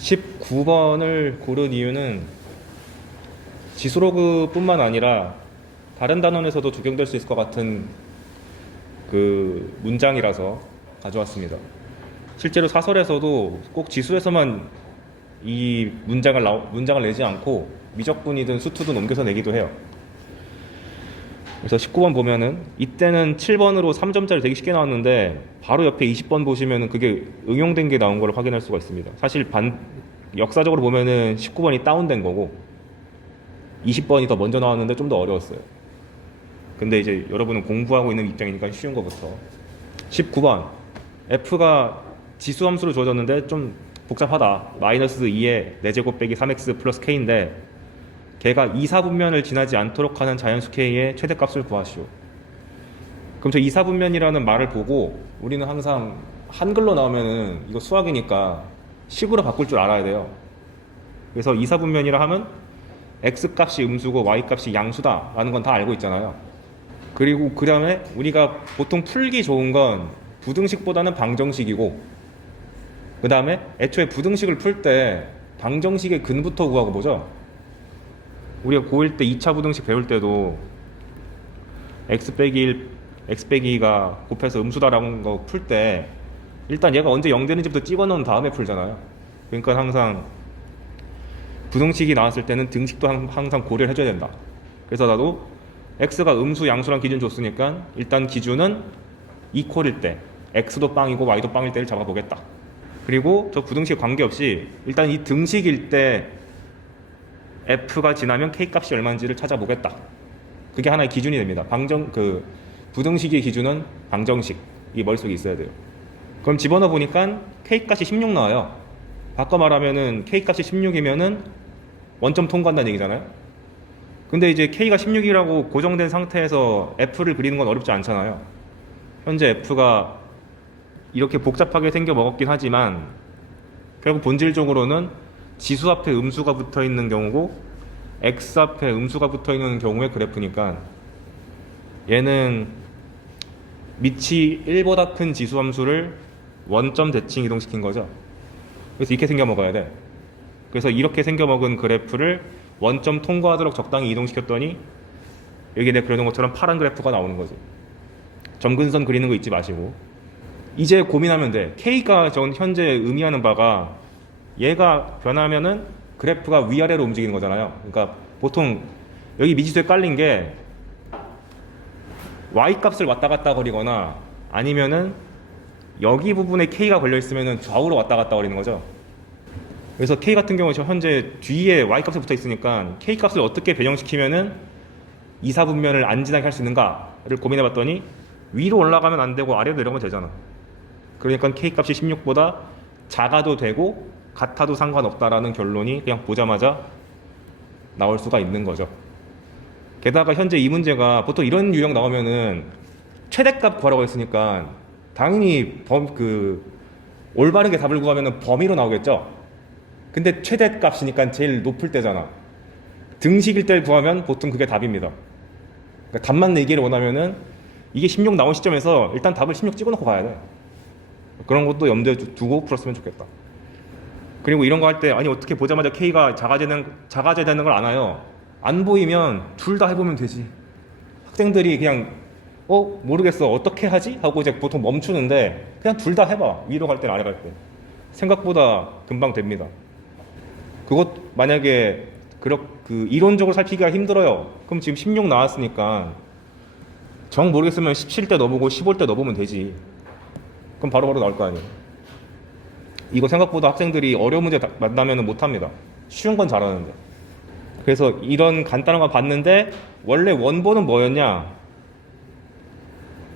19번을 고른 이유는 지수로그뿐만 아니라 다른 단원에서도 적용될 수 있을 것 같은 그 문장이라서 가져왔습니다. 실제로 사설에서도 꼭 지수에서만 이 문장을 내지 않고 미적분이든 수투든 옮겨서 내기도 해요. 그래서 19번 보면은 이때는 7번으로 3점짜리 되게 쉽게 나왔는데 바로 옆에 20번 보시면은 그게 응용된 게 나온 걸 확인할 수가 있습니다. 사실 역사적으로 보면은 19번이 다운된 거고 20번이 더 먼저 나왔는데 좀 더 어려웠어요. 근데 이제 여러분은 공부하고 있는 입장이니까 쉬운 거부터. 19번 f가 지수함수로 주어졌는데 좀 복잡하다. 마이너스 2의 4제곱 빼기 3x 플러스 k인데 걔가 2, 4분면을 지나지 않도록 하는 자연수 k의 최대값을 구하시오. 그럼 저 2, 4분면이라는 말을 보고 우리는 항상 한글로 나오면은 이거 수학이니까 식으로 바꿀 줄 알아야 돼요. 그래서 2, 4분면이라 하면 x값이 음수고 y값이 양수다 라는 건 다 알고 있잖아요. 그리고 그 다음에 우리가 보통 풀기 좋은 건 부등식보다는 방정식이고, 그 다음에 애초에 부등식을 풀 때 방정식의 근부터 구하고 보죠. 우리가 고1 때 2차 부등식 배울 때도 x 빼기 1, x 빼기 2가 곱해서 음수다라는 거 풀 때 일단 얘가 언제 0 되는지부터 찍어 놓은 다음에 풀잖아요. 그러니까 항상 부등식이 나왔을 때는 등식도 항상 고려를 해줘야 된다. 그래서 나도 x가 음수 양수란 기준 줬으니까 일단 기준은 이퀄일 때 x도 빵이고 y도 빵일 때를 잡아보겠다. 그리고 저 부등식 관계없이 일단 이 등식일 때 f가 지나면 k 값이 얼마인지를 찾아보겠다. 그게 하나의 기준이 됩니다. 부등식의 기준은 방정식이 머릿속에 있어야 돼요. 그럼 집어넣어 보니까 k 값이 16 나와요. 바꿔 말하면은 k 값이 16이면은 원점 통과한다는 얘기잖아요. 근데 이제 k가 16이라고 고정된 상태에서 f를 그리는 건 어렵지 않잖아요. 현재 f가 이렇게 복잡하게 생겨 먹었긴 하지만 결국 본질적으로는 지수 앞에 음수가 붙어 있는 경우고 x 앞에 음수가 붙어 있는 경우의 그래프니까 얘는 밑이 1보다 큰 지수 함수를 원점 대칭 이동시킨 거죠. 그래서 이렇게 생겨 먹어야 돼. 그래서 이렇게 생겨 먹은 그래프를 원점 통과하도록 적당히 이동시켰더니 여기 내가 그려놓은 것처럼 파란 그래프가 나오는 거지. 점근선 그리는 거 잊지 마시고. 이제 고민하면 돼. K가 전 현재 의미하는 바가 얘가 변하면은 그래프가 위아래로 움직이는 거잖아요. 그러니까 보통 여기 미지수에 깔린 게 Y값을 왔다 갔다 거리거나 아니면은 여기 부분에 K가 걸려 있으면은 좌우로 왔다 갔다 거리는 거죠. 그래서 K 같은 경우 현재 뒤에 Y값이 붙어 있으니까 K값을 어떻게 변형시키면은 2, 4분면을 안 지나게 할 수 있는가를 고민해 봤더니 위로 올라가면 안 되고 아래로 내려가면 되잖아. 그러니까 K값이 16보다 작아도 되고 같아도 상관없다라는 결론이 그냥 보자마자 나올 수가 있는 거죠. 게다가 현재 이 문제가 보통 이런 유형 나오면은 최대값 구하라고 했으니까 당연히 올바르게 답을 구하면은 범위로 나오겠죠. 근데 최대값이니까 제일 높을 때잖아. 등식일 때 구하면 보통 그게 답입니다. 그러니까 답만 내기를 원하면은 이게 16 나온 시점에서 일단 답을 16 찍어놓고 가야 돼. 그런 것도 염두에 두고 풀었으면 좋겠다. 그리고 이런 거 할 때 아니 어떻게 보자마자 K가 작아져야 되는 걸 아나요? 안 보이면 둘 다 해보면 되지. 학생들이 그냥 모르겠어 어떻게 하지? 하고 이제 보통 멈추는데 그냥 둘 다 해봐. 위로 갈 때나 아래 갈 때. 생각보다 금방 됩니다. 그것 만약에 이론적으로 살피기가 힘들어요. 그럼 지금 16 나왔으니까 정 모르겠으면 17대 넣어보고 15대 넣어보면 되지. 그럼 바로바로 나올 거 아니에요. 이거 생각보다 학생들이 어려운 문제 만나면 못합니다. 쉬운 건 잘하는데. 그래서 이런 간단한 거 봤는데 원래 원본은 뭐였냐?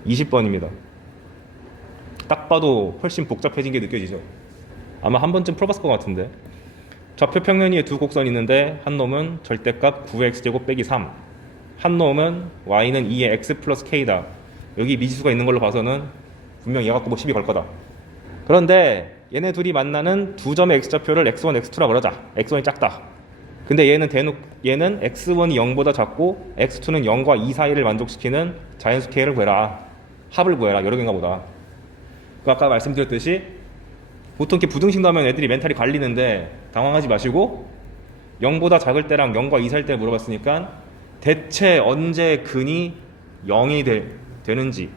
20번입니다. 딱 봐도 훨씬 복잡해진 게 느껴지죠. 아마 한 번쯤 풀어봤을 것 같은데. 좌표 평면위에 두 곡선이 있는데 한 놈은 절대값 9x제곱 빼기 3, 한 놈은 y는 2의 x 플러스 k다. 여기 미지수가 있는 걸로 봐서는 분명 얘 갖고 뭐 시비 걸 거다. 그런데 얘네 둘이 만나는 두 점의 x좌표를 x1, x2라 그러자. x1이 작다. 근데 얘는 x1이 0보다 작고 x2는 0과 2 사이를 만족시키는 자연수 k를 구해라. 합을 구해라. 여러 개인가 보다. 아까 말씀드렸듯이 보통 이렇게 부등식 나오면 애들이 멘탈이 갈리는데 당황하지 마시고 0보다 작을 때랑 0과 2 사이일 때 물어봤으니까 대체 언제 근이 0이 되는지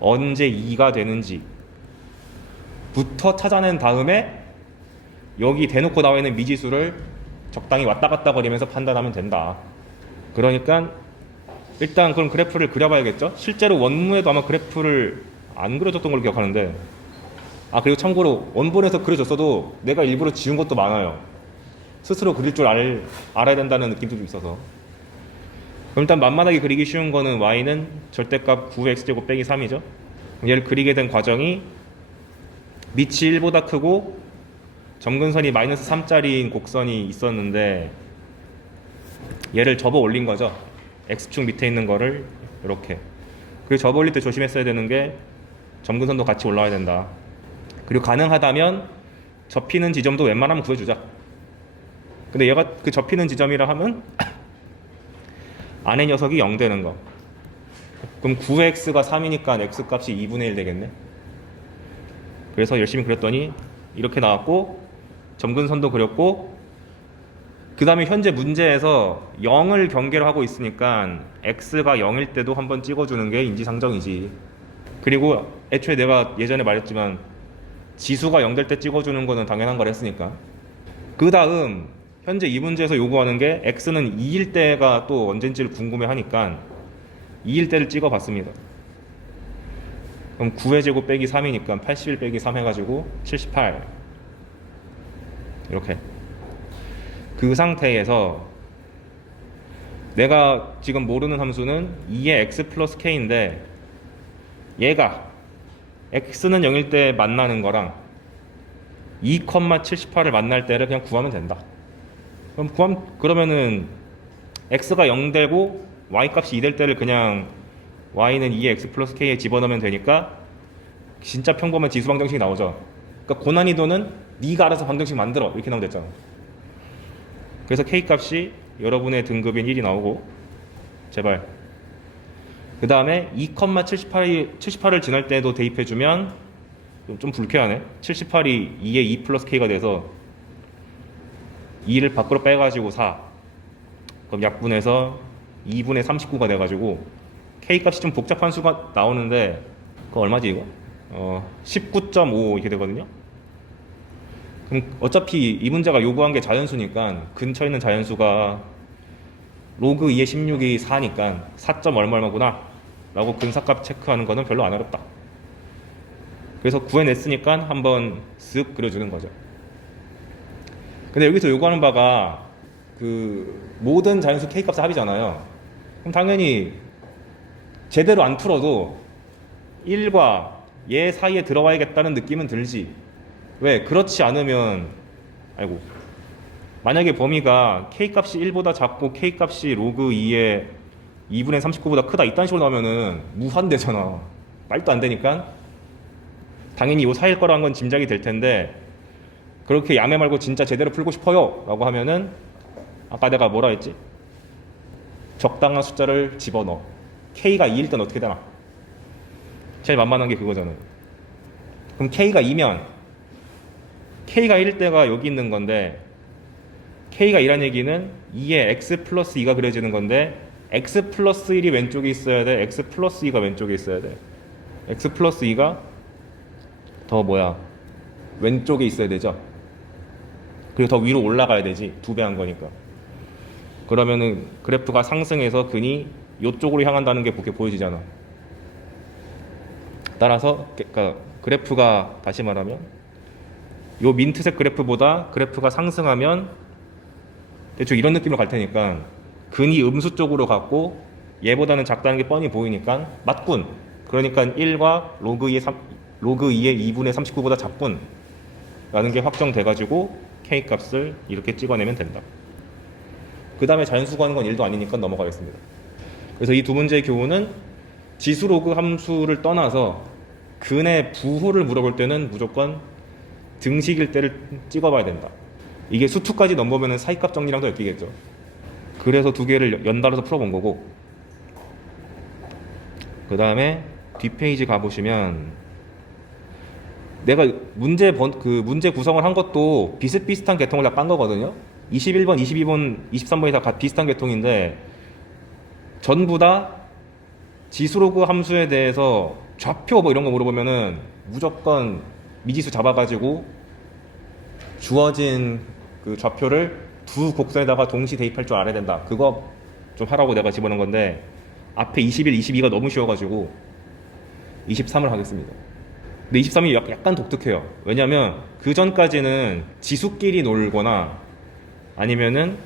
언제 2가 되는지 부터 찾아낸 다음에 여기 대놓고 나와 있는 미지수를 적당히 왔다 갔다 거리면서 판단하면 된다. 그러니까 일단 그럼 그래프를 그려봐야겠죠? 실제로 원무에도 아마 그래프를 안 그려줬던 걸로 기억하는데, 그리고 참고로 원본에서 그려줬어도 내가 일부러 지운 것도 많아요. 스스로 그릴 줄 알아야 된다는 느낌도 좀 있어서. 그럼 일단 만만하게 그리기 쉬운 거는 y는 절대값 9x제곱 빼기 3이죠. 얘를 그리게 된 과정이 밑이 1보다 크고 점근선이 마이너스 3짜리인 곡선이 있었는데 얘를 접어 올린 거죠. x축 밑에 있는 거를 이렇게. 그리고 접어 올릴 때 조심했어야 되는 게 점근선도 같이 올라와야 된다. 그리고 가능하다면 접히는 지점도 웬만하면 구해주자. 근데 얘가 그 접히는 지점이라 하면 안의 녀석이 0 되는 거. 그럼 9x가 3이니까 x값이 2분의 1 되겠네. 그래서 열심히 그렸더니 이렇게 나왔고 점근선도 그렸고 그 다음에 현재 문제에서 0을 경계로 하고 있으니까 x가 0일 때도 한번 찍어주는 게 인지상정이지. 그리고 애초에 내가 예전에 말했지만 지수가 0 될 때 찍어주는 거는 당연한 걸 했으니까. 그 다음 현재 이 문제에서 요구하는 게 x는 2일 때가 또 언젠지를 궁금해 하니까 2일 때를 찍어봤습니다. 그럼 9의 제곱 빼기 3이니까 81 빼기 3 해가지고 78 이렇게. 그 상태에서 내가 지금 모르는 함수는 2의 x 플러스 k인데 얘가 x는 0일 때 만나는 거랑 2,78을 만날 때를 그냥 구하면 된다. 그러면은 x가 0 되고 y 값이 2 될 때를 그냥 y는 2의 x 플러스 k에 집어넣으면 되니까 진짜 평범한 지수 방정식이 나오죠. 그러니까 고난이도는 네가 알아서 방정식 만들어 이렇게 나오면 됐잖아. 그래서 k 값이 여러분의 등급인 1이 나오고, 제발. 그 다음에 2,78을 지날 때도 대입해주면 좀 불쾌하네. 78이 2의 2 플러스 k가 돼서 2를 밖으로 빼가지고 4. 그럼 약분해서 2분의 39가 돼가지고 k 값이 좀 복잡한 수가 나오는데 그거 얼마지 이거? 19.5 이렇게 되거든요. 그럼 어차피 이 문제가 요구한 게 자연수니까 근처에 있는 자연수가 로그 2의 16이 4니까 4. 얼마구나 라고 근사값 체크하는 거는 별로 안 어렵다. 그래서 구해냈으니까 한번 쓱 그려주는 거죠. 근데 여기서 요구하는 바가 그 모든 자연수 k값을 합이잖아요. 그럼 당연히 제대로 안 풀어도 1과 얘 사이에 들어와야겠다는 느낌은 들지. 왜? 그렇지 않으면 만약에 범위가 k값이 1보다 작고 k값이 로그 2의 2분의 39보다 크다 이딴 식으로 나오면은 무한대잖아. 말도 안 되니까 당연히 이 사이일 거라는 건 짐작이 될 텐데, 그렇게 야매 말고 진짜 제대로 풀고 싶어요 라고 하면은 아까 내가 뭐라 했지? 적당한 숫자를 집어넣어. k가 2일 땐 어떻게 되나? 제일 만만한 게 그거잖아요. 그럼 k가 2면 k가 1일 때가 여기 있는 건데, k가 2란 얘기는 2의 x 플러스 2가 그려지는 건데 x 플러스 1이 왼쪽에 있어야 돼, x 플러스 2가 왼쪽에 있어야 돼. x 플러스 2가 더 왼쪽에 있어야 되죠. 그리고 더 위로 올라가야 되지. 2배 한 거니까. 그러면은 그래프가 상승해서 근이 이쪽으로 향한다는 게 보여지잖아. 따라서 그러니까 그래프가 다시 말하면 요 민트색 그래프보다 그래프가 상승하면 대충 이런 느낌으로 갈 테니까 근이 음수 쪽으로 갔고 얘보다는 작다는 게 뻔히 보이니까 맞군. 그러니까 1과 로그 2의 2분의 39보다 작군 라는 게 확정돼가지고 k 값을 이렇게 찍어내면 된다. 그 다음에 자연수 구하는 건 1도 아니니까 넘어가겠습니다. 그래서 이 두 문제의 교훈은 지수 로그 함수를 떠나서 근의 부호를 물어볼 때는 무조건 등식일 때를 찍어봐야 된다. 이게 수투까지 넘보면 사이값 정리랑도 엮이겠죠. 그래서 두 개를 연달아서 풀어본 거고, 그 다음에 뒷페이지 가보시면 내가 문제 구성을 한 것도 비슷비슷한 계통을 다 깐 거거든요. 21번, 22번, 23번이 다 비슷한 계통인데 전부 다 지수로그 함수에 대해서 좌표 뭐 이런 거 물어보면은 무조건 미지수 잡아가지고 주어진 그 좌표를 두 곡선에다가 동시 대입할 줄 알아야 된다. 그거 좀 하라고 내가 집어넣은 건데 앞에 21, 22가 너무 쉬워가지고 23을 하겠습니다. 근데 23이 약간 독특해요. 왜냐면 그 전까지는 지수끼리 놀거나 아니면은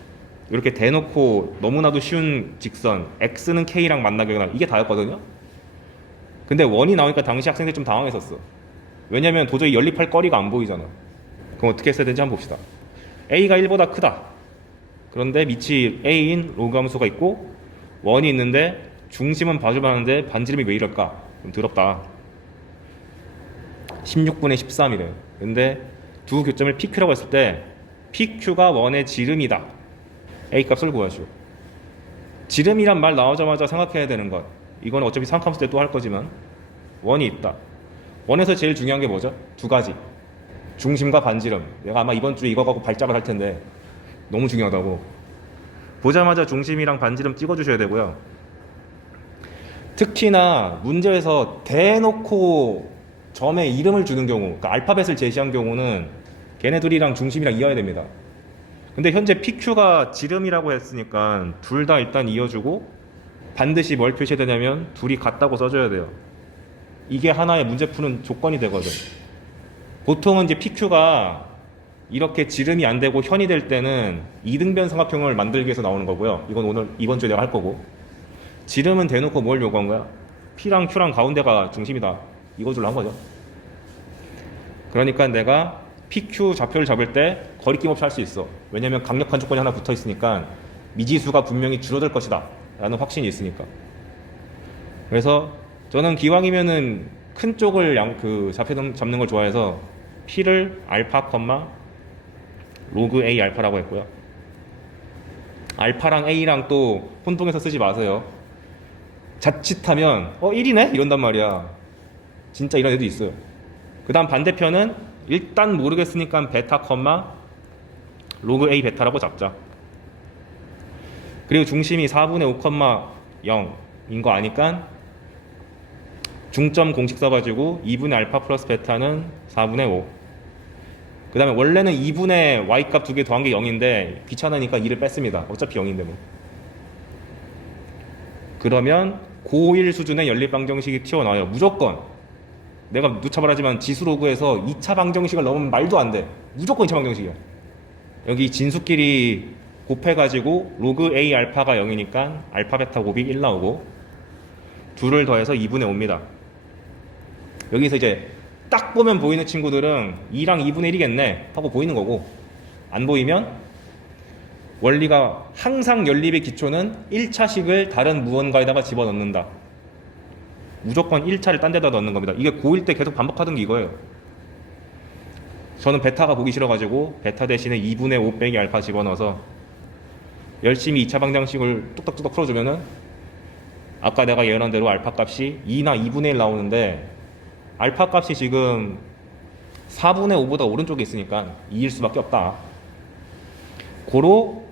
이렇게 대놓고 너무나도 쉬운 직선 x는 k랑 만나거나 이게 다였거든요. 근데 원이 나오니까 당시 학생들 좀 당황했었어. 왜냐면 도저히 연립할 거리가 안 보이잖아. 그럼 어떻게 했어야 되는지 한번 봅시다. a가 1보다 크다. 그런데 밑이 a인 로그 함수가 있고 원이 있는데 중심은 봐주면 하는데 반지름이 왜 이럴까? 좀 더럽다. 16분의 13이래. 근데 두 교점을 PQ라고 했을 때 PQ가 원의 지름이다. A 값을 구하시오. 지름이란 말 나오자마자 생각해야 되는 것. 이건 어차피 삼각함수 때 또 할 거지만 원이 있다. 원에서 제일 중요한 게 뭐죠? 두 가지. 중심과 반지름. 내가 아마 이번 주에 이거 갖고 발작을 할 텐데 너무 중요하다고. 보자마자 중심이랑 반지름 찍어주셔야 되고요. 특히나 문제에서 대놓고 점에 이름을 주는 경우, 그러니까 알파벳을 제시한 경우는 걔네들이랑 중심이랑 이어야 됩니다. 근데 현재 PQ가 지름이라고 했으니까 둘 다 일단 이어주고 반드시 뭘 표시해야 되냐면 둘이 같다고 써줘야 돼요. 이게 하나의 문제 푸는 조건이 되거든. 보통은 이제 PQ가 이렇게 지름이 안 되고 현이 될 때는 이등변 삼각형을 만들기 위해서 나오는 거고요. 이건 오늘 이번 주에 내가 할 거고. 지름은 대놓고 뭘 요구한 거야? P랑 Q랑 가운데가 중심이다. 이거 주려 한 거죠. 그러니까 내가 PQ 좌표를 잡을 때 거리낌 없이 할 수 있어. 왜냐면 강력한 조건이 하나 붙어 있으니까 미지수가 분명히 줄어들 것이다 라는 확신이 있으니까. 그래서 저는 기왕이면은 큰 쪽을 그 좌표 잡는 걸 좋아해서 P를 알파, 로그 A 알파라고 했고요. 알파랑 A랑 또 혼동해서 쓰지 마세요. 자칫하면 1이네? 이런단 말이야. 진짜 이런 애도 있어요. 그 다음 반대편은 일단 모르겠으니까 베타, 로그 A 베타라고 잡자. 그리고 중심이 4분의 5,0인 거 아니까 중점 공식 써가지고 2분의 알파 플러스 베타는 4분의 5. 그 다음에 원래는 2분의 y값 두 개 더한 게 0인데 귀찮으니까 2를 뺐습니다. 어차피 0인데 뭐. 그러면 고1 수준의 연립방정식이 튀어나와요. 무조건. 내가 누차말 하지만 지수로그에서 2차 방정식을 넣으면 말도 안 돼. 무조건 2차 방정식이야. 여기 진수끼리 곱해가지고 로그 A 알파가 0이니까 알파 베타 곱이 1 나오고 둘을 더해서 2분의 5입니다. 여기서 이제 딱 보면 보이는 친구들은 2랑 2분의 1이겠네 하고 보이는 거고, 안 보이면 원리가 항상 연립의 기초는 1차식을 다른 무언가에다가 집어넣는다. 무조건 1차를 딴 데다 넣는 겁니다. 이게 고1 때 계속 반복하던 게 이거예요. 저는 베타가 보기 싫어가지고 베타 대신에 2분의 5 빼기 알파 집어넣어서 열심히 2차 방정식을 뚝딱뚝딱 풀어주면은 아까 내가 예언한 대로 알파 값이 2나 2분의 1 나오는데 알파 값이 지금 4분의 5보다 오른쪽에 있으니까 2일 수밖에 없다. 고로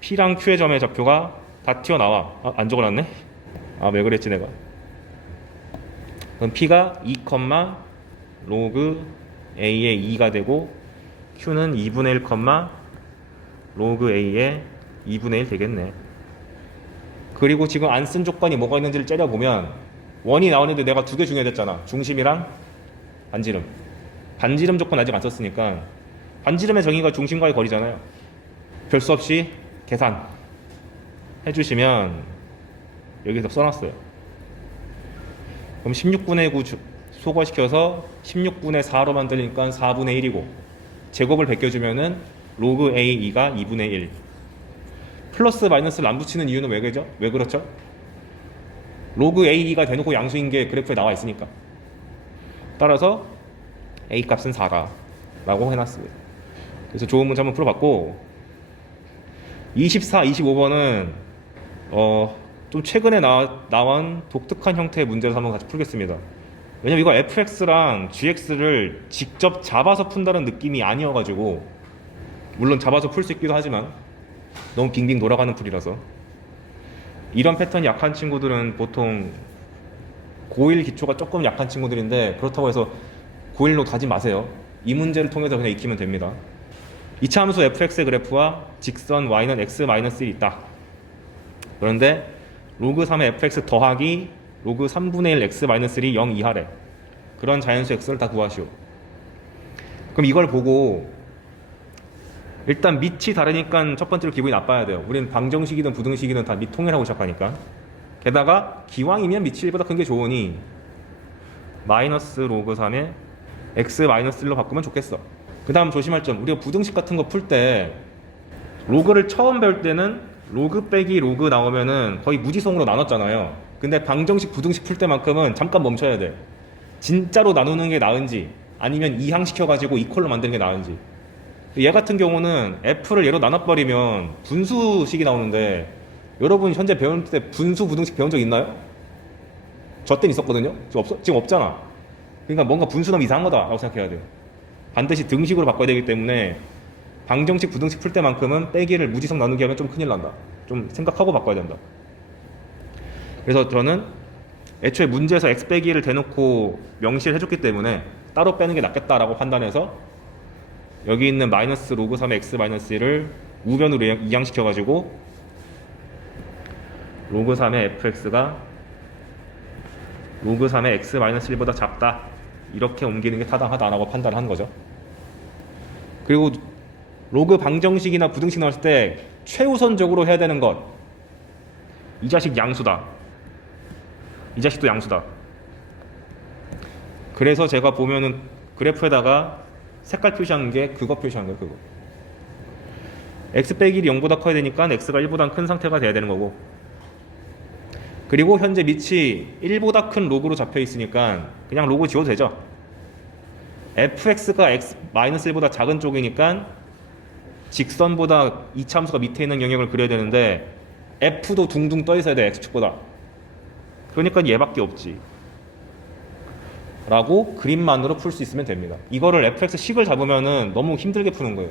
P랑 Q의 점의 좌표가 다 튀어나와. 안 적어놨네? 왜 그랬지 내가. 그럼 P가 2, 로그 A의 2가 되고 Q는 2분의 1, 로그 A의 2분의 1 되겠네. 그리고 지금 안 쓴 조건이 뭐가 있는지를 째려보면 원이 나오는데 내가 두 개 중요했잖아. 중심이랑 반지름. 반지름 조건 아직 안 썼으니까 반지름의 정의가 중심과의 거리잖아요. 별 수 없이 계산 해주시면 여기서 써놨어요. 그럼 16분의 9 소거시켜서 16분의 4로 만들니까 4분의 1이고 제곱을 베껴주면은 로그 A2가 2분의 1. 플러스 마이너스를 안 붙이는 이유는 왜 그렇죠? 로그 A2가 대놓고 양수인 게 그래프에 나와 있으니까. 따라서 A 값은 4다 라고 해놨습니다. 그래서 좋은 문제 한번 풀어봤고, 24, 25번은 좀 최근에 나온 독특한 형태의 문제를 한번 같이 풀겠습니다. 왜냐면 이거 fx랑 gx를 직접 잡아서 푼다는 느낌이 아니어가지고, 물론 잡아서 풀 수 있기도 하지만 너무 빙빙 돌아가는 풀이라서, 이런 패턴이 약한 친구들은 보통 고1 기초가 조금 약한 친구들인데, 그렇다고 해서 고1로 가지 마세요. 이 문제를 통해서 그냥 익히면 됩니다. 이차 함수 fx의 그래프와 직선 y는 x-1이 있다. 그런데 로그 3의 fx 더하기 로그 3분의 1 x-1이 0 이하래. 그런 자연수 x를 다 구하시오. 그럼 이걸 보고 일단 밑이 다르니까 첫 번째로 기분이 나빠야 돼요. 우리는 방정식이든 부등식이든 다 밑 통일하고 시작하니까. 게다가 기왕이면 밑이 1보다 큰 게 좋으니 마이너스 로그 3의 x-1로 바꾸면 좋겠어. 그 다음 조심할 점, 우리가 부등식 같은 거 풀 때 로그를 처음 배울 때는 로그 빼기 로그 나오면은 거의 무지성으로 나눴잖아요. 근데 방정식 부등식 풀 때만큼은 잠깐 멈춰야 돼. 진짜로 나누는 게 나은지 아니면 이항시켜가지고 이퀄로 만드는 게 나은지. 얘 같은 경우는 f를 얘로 나눠버리면 분수식이 나오는데, 여러분 현재 배울 때 분수 부등식 배운 적 있나요? 저 땐 있었거든요. 지금 없잖아. 그러니까 뭔가 분수나면 이상한 거다라고 생각해야 돼요. 반드시 등식으로 바꿔야 되기 때문에 방정식 부등식 풀 때만큼은 빼기를 무지성 나누기 하면 좀 큰일 난다. 좀 생각하고 바꿔야 된다. 그래서 저는 애초에 문제에서 x 빼기를 대놓고 명시를 해줬기 때문에 따로 빼는 게 낫겠다라고 판단해서 여기 있는 마이너스 로그 3의 x 마이너스 1을 우변으로 이항시켜가지고 로그 3의 fx가 로그 3의 x 마이너스 1보다 작다, 이렇게 옮기는 게 타당하다라고 판단한 거죠. 그리고 로그 방정식이나 부등식 나왔을 때 최우선적으로 해야 되는 것, 이 자식 양수다, 이 자식도 양수다. 그래서 제가 보면은 그래프에다가 색깔 표시한 게 그거 표시한 거예요. 그거 x 빼기 1이 0보다 커야 되니까 x가 1보다 큰 상태가 돼야 되는 거고, 그리고 현재 밑이 1보다 큰 로그로 잡혀 있으니까 그냥 로그 지워도 되죠. fx가 x-1보다 작은 쪽이니까 직선보다 이차 함수가 밑에 있는 영역을 그려야 되는데 f도 둥둥 떠 있어야 돼, x축보다. 그러니까 얘밖에 없지 라고 그림만으로 풀 수 있으면 됩니다. 이거를 fx 식을 잡으면은 너무 힘들게 푸는 거예요.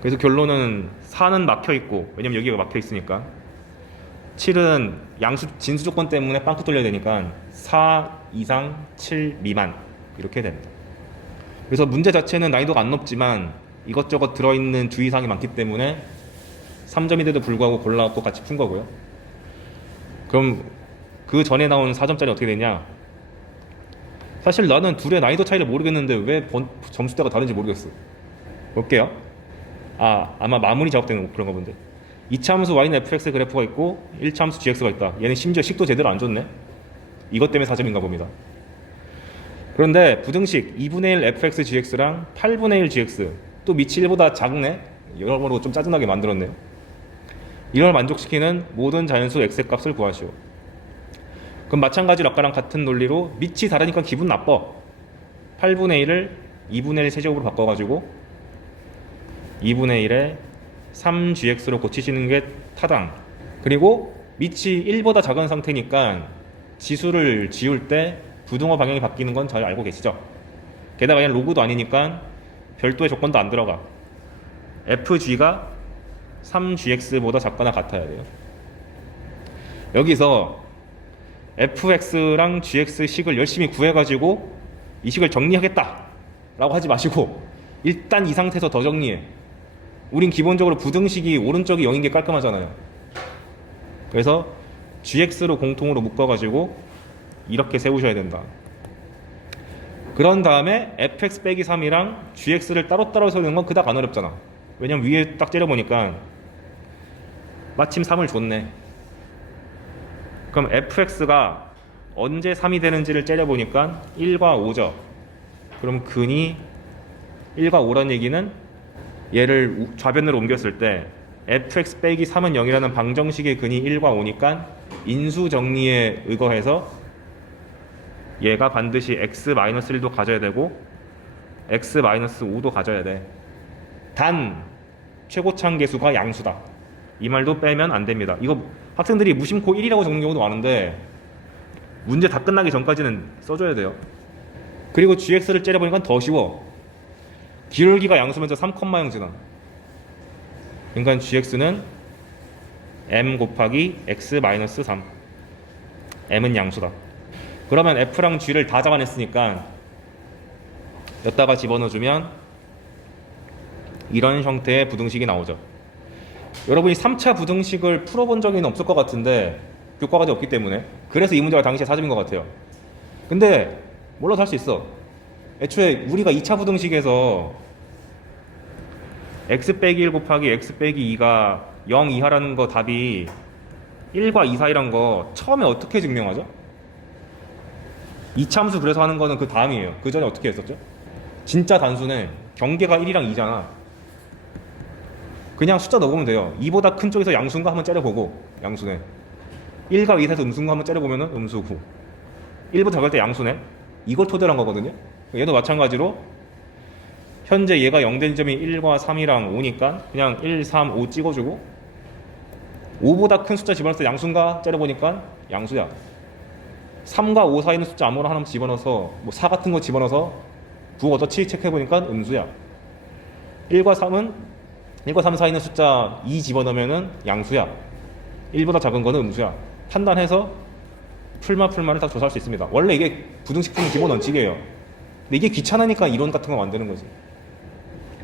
그래서 결론은 4는 막혀 있고, 왜냐면 여기가 막혀 있으니까. 7은 진수 조건 때문에 빵꾸 뚫려야 되니까 4 이상 7 미만 이렇게 됩니다. 그래서 문제 자체는 난이도가 안 높지만 이것저것 들어있는 주의사항이 많기 때문에 3점인데도 불구하고 골라갖고 같이 푼 거고요. 그럼 그 전에 나온 4점짜리 어떻게 되냐? 사실 나는 둘의 난이도 차이를 모르겠는데 왜 점수대가 다른지 모르겠어. 볼게요. 아마 마무리 작업되는 그런가 본데. 2차 함수 y는 fx 그래프가 있고 1차 함수 gx가 있다. 얘는 심지어 식도 제대로 안 줬네. 이것 때문에 4점인가 봅니다. 그런데 부등식 2분의 1 fx gx랑 8분의 1 gx, 또 밑이 1보다 작네. 여러모로 좀 짜증나게 만들었네요. 이걸 만족시키는 모든 자연수 x의 값을 구하시오. 그럼 마찬가지로 아까랑 같은 논리로 밑이 다르니까 기분 나빠. 8분의 1을 2분의 1 세제곱으로 바꿔가지고 2분의 1에 3gx로 고치시는 게 타당. 그리고 밑이 1보다 작은 상태니까 지수를 지울 때 부등호 방향이 바뀌는 건 잘 알고 계시죠? 게다가 얘는 로그도 아니니까 별도의 조건도 안 들어가. fg가 3gx보다 작거나 같아야 돼요. 여기서 fx랑 gx 식을 열심히 구해가지고 이 식을 정리하겠다 라고 하지 마시고 일단 이 상태에서 더 정리해. 우린 기본적으로 부등식이 오른쪽이 0인 게 깔끔하잖아요. 그래서 gx로 공통으로 묶어가지고 이렇게 세우셔야 된다. 그런 다음에 fx 빼기 3이랑 gx를 따로따로 세우는 건 그닥 안 어렵잖아. 왜냐면 위에 딱 째려보니까 마침 3을 줬네. 그럼 fx가 언제 3이 되는지를 째려보니까 1과 5죠. 그럼 근이 1과 5란 얘기는 얘를 좌변으로 옮겼을 때 fx 빼기 3은 0이라는 방정식의 근이 1과 5니까 인수 정리에 의거해서 얘가 반드시 x-1도 가져야 되고 x-5도 가져야 돼. 단 최고창 계수가 양수다. 이 말도 빼면 안 됩니다. 이거 학생들이 무심코 1이라고 적는 경우도 많은데 문제 다 끝나기 전까지는 써줘야 돼요. 그리고 gx를 째려보니까 더 쉬워. 기울기가 양수면서 3,0 지나. 그러니까 gx는 m 곱하기 x 마이너스 3. m은 양수다. 그러면 f랑 g를 다 잡아냈으니까 여기다가 집어넣어주면 이런 형태의 부등식이 나오죠. 여러분이 3차 부등식을 풀어본 적은 없을 것 같은데 교과과정이 없기 때문에, 그래서 이 문제가 당시에 4점인 것 같아요. 근데 몰라도 할 수 있어. 애초에 우리가 2차 부등식에서 x 빼기 1 곱하기 x 빼기 2가 0 이하라는 거 답이 1과 2 사이란 거 처음에 어떻게 증명하죠? 2차 함수 그래서 하는 거는 그 다음이에요. 그 전에 어떻게 했었죠? 진짜 단순해. 경계가 1이랑 2잖아. 그냥 숫자 넣어보면 돼요. 2보다 큰 쪽에서 양수인가 한번 째려보고, 양수네. 1과 2 사이에서 음수인가 한번 째려보면 음수고, 1보다 작을 때 양수네. 이걸 토대로 한 거거든요. 얘도 마찬가지로 현재 얘가 0된 점이 1과 3이랑 5니까 그냥 1, 3, 5 찍어주고, 5보다 큰 숫자 집어넣어서 양수인가 째려보니까 양수야. 3과 5 사이 있는 숫자 아무거나 하나 집어넣어서 뭐 4 같은 거 집어넣어서 9 어떻지 체크해보니까 음수야. 1과 3 사이 있는 숫자 2 집어넣으면은 양수야. 1보다 작은 거는 음수야. 판단해서 풀마를 딱 조사할 수 있습니다. 원래 이게 부등식 푸는 기본 원칙이에요. 근데 이게 귀찮으니까 이론 같은 거 만드는 거지.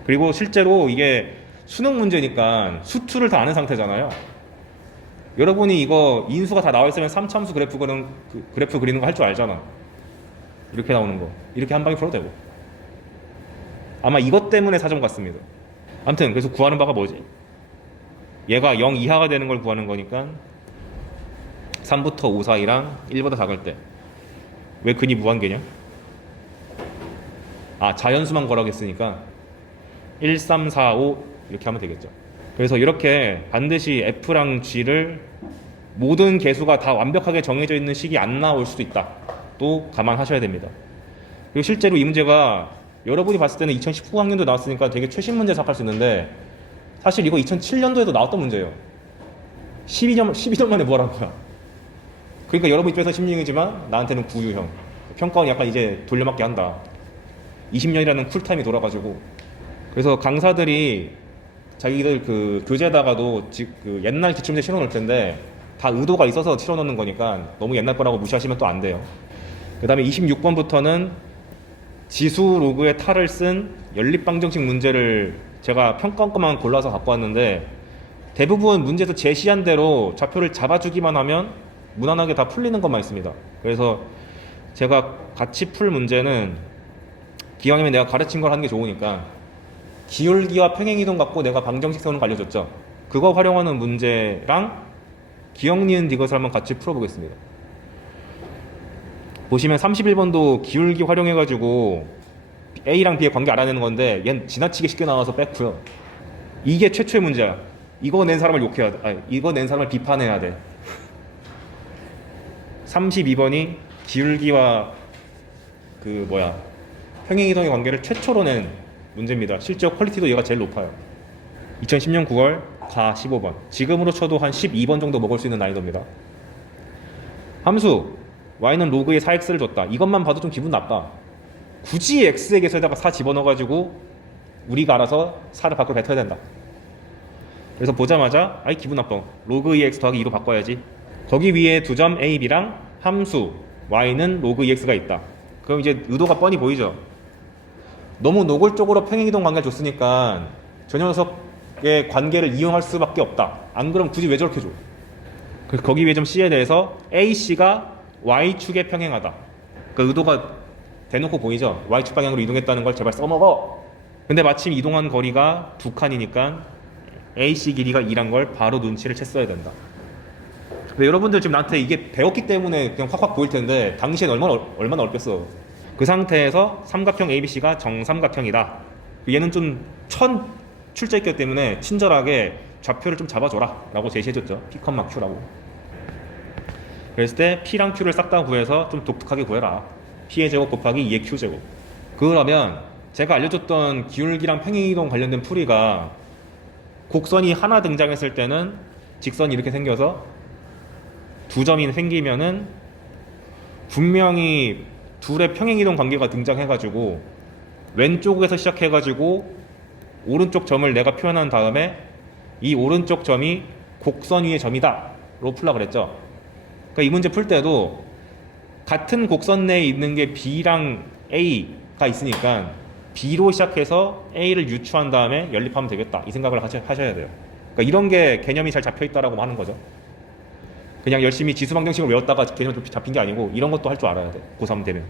그리고 실제로 이게 수능 문제니까 수투를 다 아는 상태잖아요. 여러분이 이거 인수가 다 나와 있으면 3참수 그래프 그리는 거 할 줄 알잖아. 이렇게 나오는 거. 이렇게 한 방에 풀어도 되고. 아마 이것 때문에 4점 같습니다. 아무튼 그래서 구하는 바가 뭐지? 얘가 0 이하가 되는 걸 구하는 거니까 3부터 5 사이랑 1보다 작을 때. 왜 근이 무한계냐? 자연수만 걸어겠으니까 1, 3, 4, 5 이렇게 하면 되겠죠. 그래서 이렇게 반드시 f랑 g를 모든 개수가 다 완벽하게 정해져 있는 식이 안 나올 수도 있다. 또 감안하셔야 됩니다. 그리고 실제로 이 문제가 여러분이 봤을 때는 2019학년도 나왔으니까 되게 최신 문제 생각할 수 있는데, 사실 이거 2007년도에도 나왔던 문제예요. 12년 만에 뭐 하란 거야. 그러니까 여러분 입장에서 16이지만 나한테는 9유형. 평가원 약간 이제 돌려막기 한다. 20년이라는 쿨타임이 돌아가지고. 그래서 강사들이 자기들 그 교재에다가도 그 옛날 기출문제 실어놓을 텐데 다 의도가 있어서 실어놓는 거니까 너무 옛날 거라고 무시하시면 또 안 돼요. 그 다음에 26번부터는 지수 로그의 탈을 쓴 연립방정식 문제를 제가 평가원 것만 골라서 갖고 왔는데, 대부분 문제에서 제시한 대로 좌표를 잡아주기만 하면 무난하게 다 풀리는 것만 있습니다. 그래서 제가 같이 풀 문제는 기왕이면 내가 가르친 걸 하는 게 좋으니까 기울기와 평행이동 갖고 내가 방정식 세우는 거 알려줬죠. 그거 활용하는 문제랑 기억, 니은, 디귿을 한번 같이 풀어보겠습니다. 보시면 31번도 기울기 활용해가지고 A랑 B의 관계 알아내는 건데 얘는 지나치게 쉽게 나와서 뺐고요. 이게 최초의 문제야. 이거 낸 사람을 욕해야 돼. 이거 낸 사람을 비판해야 돼. 32번이 기울기와 평행이동의 관계를 최초로 낸 문제입니다. 실제 퀄리티도 얘가 제일 높아요. 2010년 9월 가 15번. 지금으로 쳐도 한 12번 정도 먹을 수 있는 난이도입니다. 함수 y는 로그의 4x를 줬다. 이것만 봐도 좀 기분 나빠. 굳이 x의 개수에다가 4 집어넣어가지고 우리가 알아서 4를 밖으로 뱉어야 된다. 그래서 보자마자 기분 나빠. 로그 2x 더하기 2로 바꿔야지. 거기 위에 두 점 a, b랑 함수 y는 로그 2x가 있다. 그럼 이제 의도가 뻔히 보이죠. 너무 노골적으로 평행이동 관계를 줬으니까 저 녀석의 관계를 이용할 수밖에 없다. 안 그럼 굳이 왜 저렇게 줘? 그래서 거기 위에 점 C에 대해서 AC가 Y축에 평행하다. 그 의도가 대놓고 보이죠? Y축 방향으로 이동했다는 걸 제발 써먹어! 근데 마침 이동한 거리가 2칸이니까 AC 길이가 2란 걸 바로 눈치를 챘어야 된다. 근데 여러분들 지금 나한테 이게 배웠기 때문에 그냥 확확 보일 텐데 당시엔 얼마나 어렵겠어. 그 상태에서 삼각형 ABC가 정삼각형이다. 얘는 좀 출제했기 때문에 친절하게 좌표를 좀 잡아줘라 라고 제시해줬죠. P, Q라고. 그랬을 때 P랑 Q를 싹 다 구해서 좀 독특하게 구해라. P의 제곱 곱하기 2의 Q제곱. 그러면 제가 알려줬던 기울기랑 평행이동 관련된 풀이가 곡선이 하나 등장했을 때는 직선이 이렇게 생겨서 두 점이 생기면은 분명히 둘의 평행이동 관계가 등장해가지고 왼쪽에서 시작해가지고 오른쪽 점을 내가 표현한 다음에 이 오른쪽 점이 곡선 위의 점이다 로 풀라 그랬죠. 그러니까 이 문제 풀 때도 같은 곡선 내에 있는 게 B랑 A가 있으니까 B로 시작해서 A를 유추한 다음에 연립하면 되겠다 이 생각을 하셔야 돼요. 그러니까 이런 게 개념이 잘 잡혀있다라고 하는 거죠. 그냥 열심히 지수 방정식을 외웠다가 개념이 좀 잡힌 게 아니고 이런 것도 할 줄 알아야 돼. 고3 되면.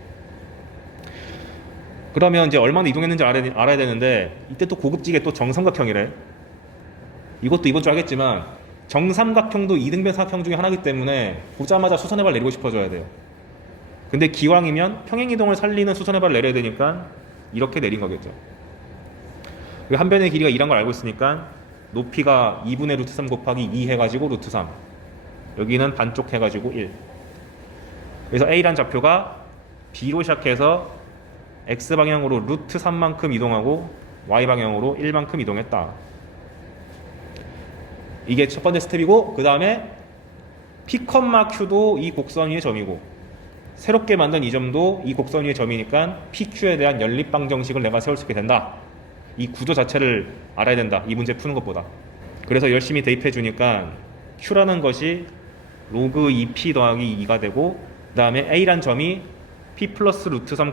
그러면 이제 얼마나 이동했는지 알아야 되는데 이때 또 고급지게 또 정삼각형이래. 이것도 이번 주 알겠지만 정삼각형도 이등변 삼각형 중에 하나이기 때문에 보자마자 수선의 발 내리고 싶어져야 돼요. 근데 기왕이면 평행이동을 살리는 수선의 발을 내려야 되니까 이렇게 내린 거겠죠. 한 변의 길이가 2란 걸 알고 있으니까 높이가 2분의 루트 3 곱하기 2 해가지고 루트 3, 여기는 반쪽 해가지고 1. 그래서 A란 좌표가 B로 시작해서 X방향으로 루트 3만큼 이동하고 Y방향으로 1만큼 이동했다. 이게 첫 번째 스텝이고, 그 다음에 P, Q도 이 곡선 위의 점이고 새롭게 만든 이 점도 이 곡선 위의 점이니까 PQ에 대한 연립방정식을 내가 세울 수 있게 된다. 이 구조 자체를 알아야 된다. 이 문제 푸는 것보다. 그래서 열심히 대입해 주니까 Q라는 것이 로그 2P 더하기 2가 되고, 그 다음에 A란 점이 P 플러스 루트 3,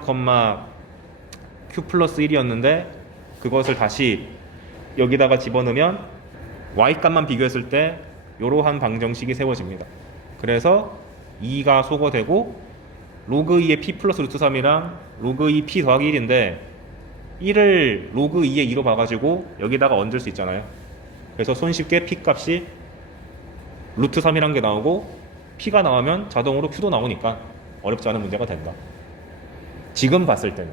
Q 플러스 1이었는데 그것을 다시 여기다가 집어넣으면 Y값만 비교했을 때 이러한 방정식이 세워집니다. 그래서 2가 소거되고 로그 2의 P 플러스 루트 3이랑 로그 2 P 더하기 1인데 1을 로그 2의 2로 봐가지고 여기다가 얹을 수 있잖아요. 그래서 손쉽게 P 값이 루트 3이란 게 나오고 P가 나오면 자동으로 Q도 나오니까 어렵지 않은 문제가 된다. 지금 봤을 때는.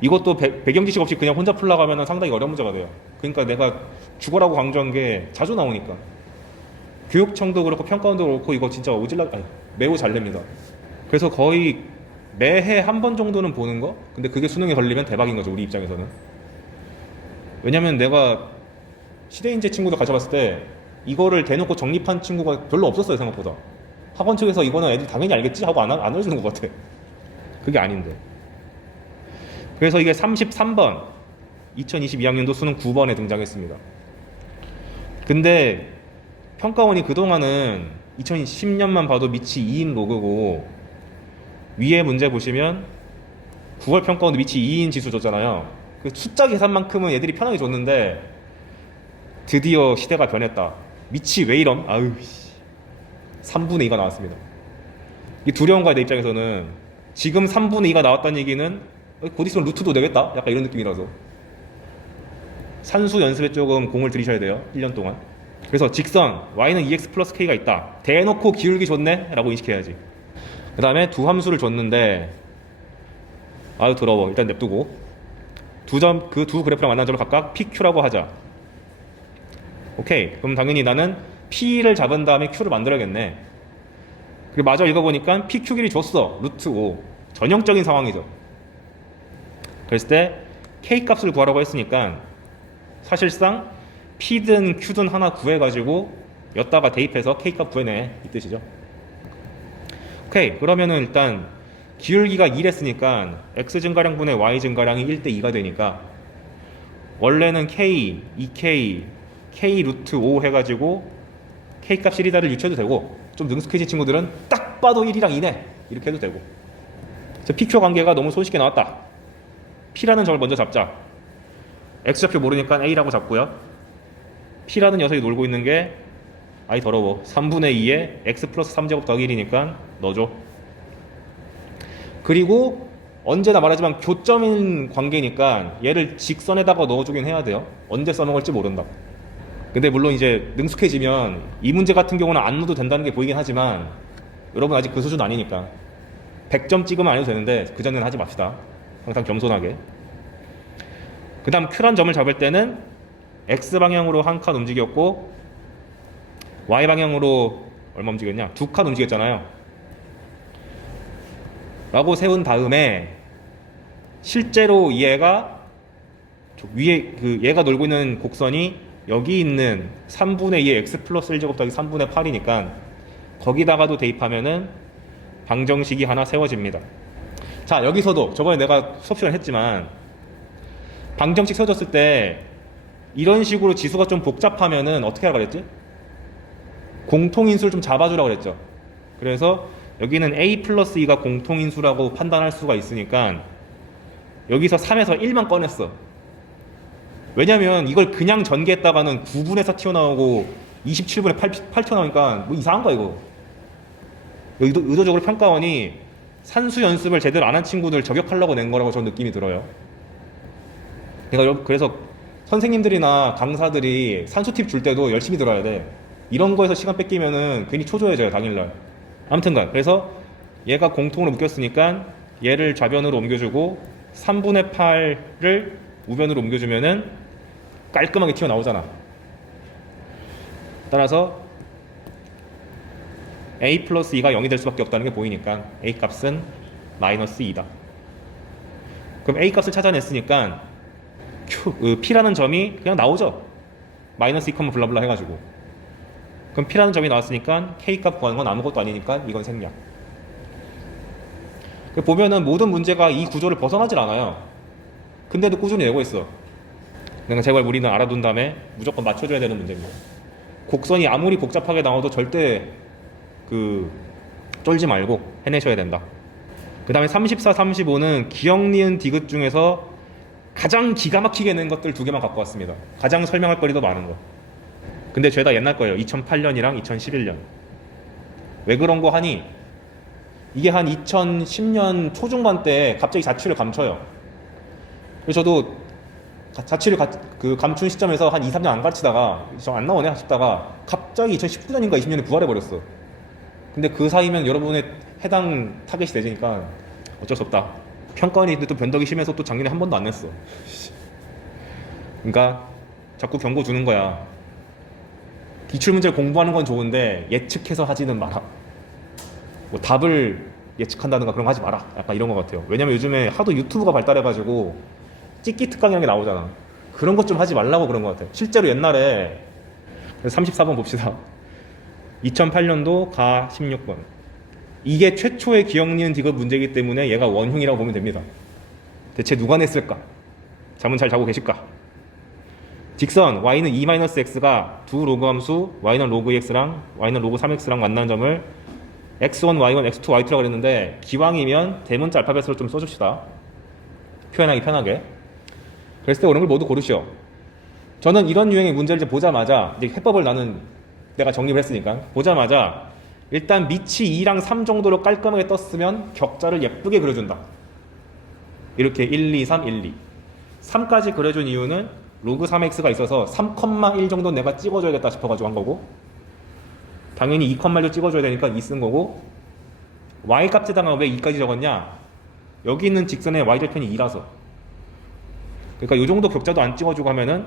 이것도 배경지식 없이 그냥 혼자 풀려고 하면 상당히 어려운 문제가 돼요. 그러니까 내가 죽어라고 강조한 게 자주 나오니까. 교육청도 그렇고 평가원도 그렇고 이거 진짜 매우 잘 냅니다. 그래서 거의 매해 한 번 정도는 보는 거? 근데 그게 수능에 걸리면 대박인 거죠, 우리 입장에서는. 왜냐면 내가 시대인재 친구도 가져봤을 때 이거를 대놓고 정립한 친구가 별로 없었어요, 생각보다. 학원 측에서 이거는 애들 당연히 알겠지 하고 안 알려주는 것 같아. 그게 아닌데. 그래서 이게 33번 2022학년도 수능 9번에 등장했습니다. 근데 평가원이 그동안은 2010년만 봐도 미치 2인 로그고, 위에 문제 보시면 9월 평가원도 미치 2인 지수 줬잖아요. 그 숫자 계산만큼은 애들이 편하게 줬는데 드디어 시대가 변했다. 미치 왜 이럼? 아유, 3분의 2가 나왔습니다. 이 두려운 거야, 내 입장에서는. 지금 3분의 2가 나왔다는 얘기는 곧 있으면 루트도 되겠다? 약간 이런 느낌이라서. 산수 연습에 조금 공을 들이셔야 돼요, 1년 동안. 그래서 직선 y는 2x 플러스 k가 있다. 대놓고 기울기 좋네? 라고 인식해야지. 그 다음에 두 함수를 줬는데 아유 더러워. 일단 냅두고 그 두 그래프랑 만난 점을 각각 PQ라고 하자. 오케이. 그럼 당연히 나는 P를 잡은 다음에 Q를 만들어야겠네. 그리고 마저 읽어보니까 PQ 길이 줬어. 루트 5. 전형적인 상황이죠. 그랬을 때 K 값을 구하라고 했으니까 사실상 P든 Q든 하나 구해가지고 여기다가 대입해서 K 값 구해내, 이 뜻이죠. 오케이. 그러면은 일단 기울기가 2랬으니까 X 증가량분의 Y 증가량이 1대 2가 되니까 원래는 K, 2K, K 루트 5 해가지고 K 값 1이다를 유추해도 되고, 좀 능숙해진 친구들은 딱 봐도 1이랑 2네 이렇게 해도 되고. PQ 관계가 너무 손쉽게 나왔다. P라는 점을 먼저 잡자. X좌표 모르니까 A라고 잡고요. P라는 녀석이 놀고 있는 게 아이 더러워 3분의 2에 X 플러스 3제곱 더하기 1이니까 넣어줘. 그리고 언제나 말하지만 교점인 관계니까 얘를 직선에다가 넣어주긴 해야 돼요. 언제 써먹을지 모른다. 근데 물론 이제 능숙해지면 이 문제 같은 경우는 안 넣어도 된다는 게 보이긴 하지만 여러분 아직 그 수준 아니니까 100점 찍으면 안 해도 되는데 그 전에는 하지 맙시다. 항상 겸손하게. 그 다음 Q란 점을 잡을 때는 X방향으로 한 칸 움직였고 Y방향으로 얼마 움직였냐? 2칸 움직였잖아요. 라고 세운 다음에 실제로 얘가 위에 얘가 놀고 있는 곡선이 여기 있는 3분의 2의 X 플러스 1제곱 더하기 3분의 8이니까 거기다가도 대입하면은 방정식이 하나 세워집니다. 자, 여기서도 저번에 내가 수업 시간에 했지만 방정식 세워졌을 때 이런 식으로 지수가 좀 복잡하면은 어떻게 하라고 그랬지? 공통인수를 좀 잡아주라고 그랬죠. 그래서 여기는 a 플러스 2가 공통인수라고 판단할 수가 있으니까 여기서 3에서 1만 꺼냈어. 왜냐면 이걸 그냥 전개했다가는 9분에서 튀어나오고 27분에 8 튀어나오니까 뭐 이상한 거야 이거. 의도적으로 평가원이 산수 연습을 제대로 안 한 친구들 저격하려고 낸 거라고 저는 느낌이 들어요. 그래서 선생님들이나 강사들이 산수 팁 줄 때도 열심히 들어야 돼. 이런 거에서 시간 뺏기면은 괜히 초조해져요, 당일날. 아무튼간 그래서 얘가 공통으로 묶였으니까 얘를 좌변으로 옮겨주고 3분의 8을 우변으로 옮겨주면은 깔끔하게 튀어나오잖아. 따라서 a 플러스 2가 0이 될 수밖에 없다는 게 보이니까 a 값은 마이너스 2다. 그럼 a 값을 찾아냈으니까 p라는 점이 그냥 나오죠. 마이너스 2, 블라블라 해가지고. 그럼 p라는 점이 나왔으니까 k 값 구하는 건 아무것도 아니니까 이건 생략. 보면은 모든 문제가 이 구조를 벗어나질 않아요. 근데도 꾸준히 내고 있어. 그러니까 제발 우리는 알아둔 다음에 무조건 맞춰줘야 되는 문제입니다. 곡선이 아무리 복잡하게 나와도 절대 쫄지 말고 해내셔야 된다. 그 다음에 34, 35는 기억, 니은, 디귿 중에서 가장 기가 막히게 낸 것들 2개만 갖고 왔습니다. 가장 설명할 거리도 많은 거. 근데 죄다 옛날 거예요. 2008년이랑 2011년. 왜 그런 거 하니? 이게 한 2010년 초중반 때 갑자기 자취를 감춰요. 그래서 저도 자취를 감춘 시점에서 한 2, 3년 안 가르치다가 안 나오네 싶다가 갑자기 2019년인가 20년에 부활해버렸어. 근데 그 사이면 여러분의 해당 타겟이 되니까 어쩔 수 없다. 평가원이 또 변덕이 심해서 또 작년에 한 번도 안 냈어. 그러니까 자꾸 경고 주는 거야. 기출문제를 공부하는 건 좋은데 예측해서 하지는 마라. 뭐 답을 예측한다든가 그런 거 하지 마라. 약간 이런 것 같아요. 왜냐면 요즘에 하도 유튜브가 발달해가지고 찍기 특강이라는 게 나오잖아. 그런 것 좀 하지 말라고 그런 것 같아요. 실제로 옛날에 34번 봅시다. 2008년도 가 16번. 이게 최초의 기억, 니은, 디귿 문제이기 때문에 얘가 원흉이라고 보면 됩니다. 대체 누가 냈을까? 잠은 잘 자고 계실까? 직선 y는 2-x가 두 로그 함수 y는 로그 2x랑 y는 로그 3x랑 만나는 점을 x1, y1, x2, y2라고 그랬는데 기왕이면 대문자 알파벳으로 좀 써줍시다. 표현하기 편하게. 그랬을 때 이런 걸 모두 고르시오. 저는 이런 유형의 문제를 이제 보자마자 이제 해법을 내가 정립을 했으니까 보자마자 일단 밑이 2랑 3 정도로 깔끔하게 떴으면 격자를 예쁘게 그려준다. 이렇게 1, 2, 3, 1, 2 3까지 그려준 이유는 로그 3x가 있어서 3,1 정도 내가 찍어줘야겠다 싶어가지고 한 거고, 당연히 2,1도 찍어줘야 되니까 2 쓴 거고, y 값에다가 왜 2까지 적었냐? 여기 있는 직선의 y절편이 2라서. 그러니까 이 정도 격자도 안 찍어주고 하면은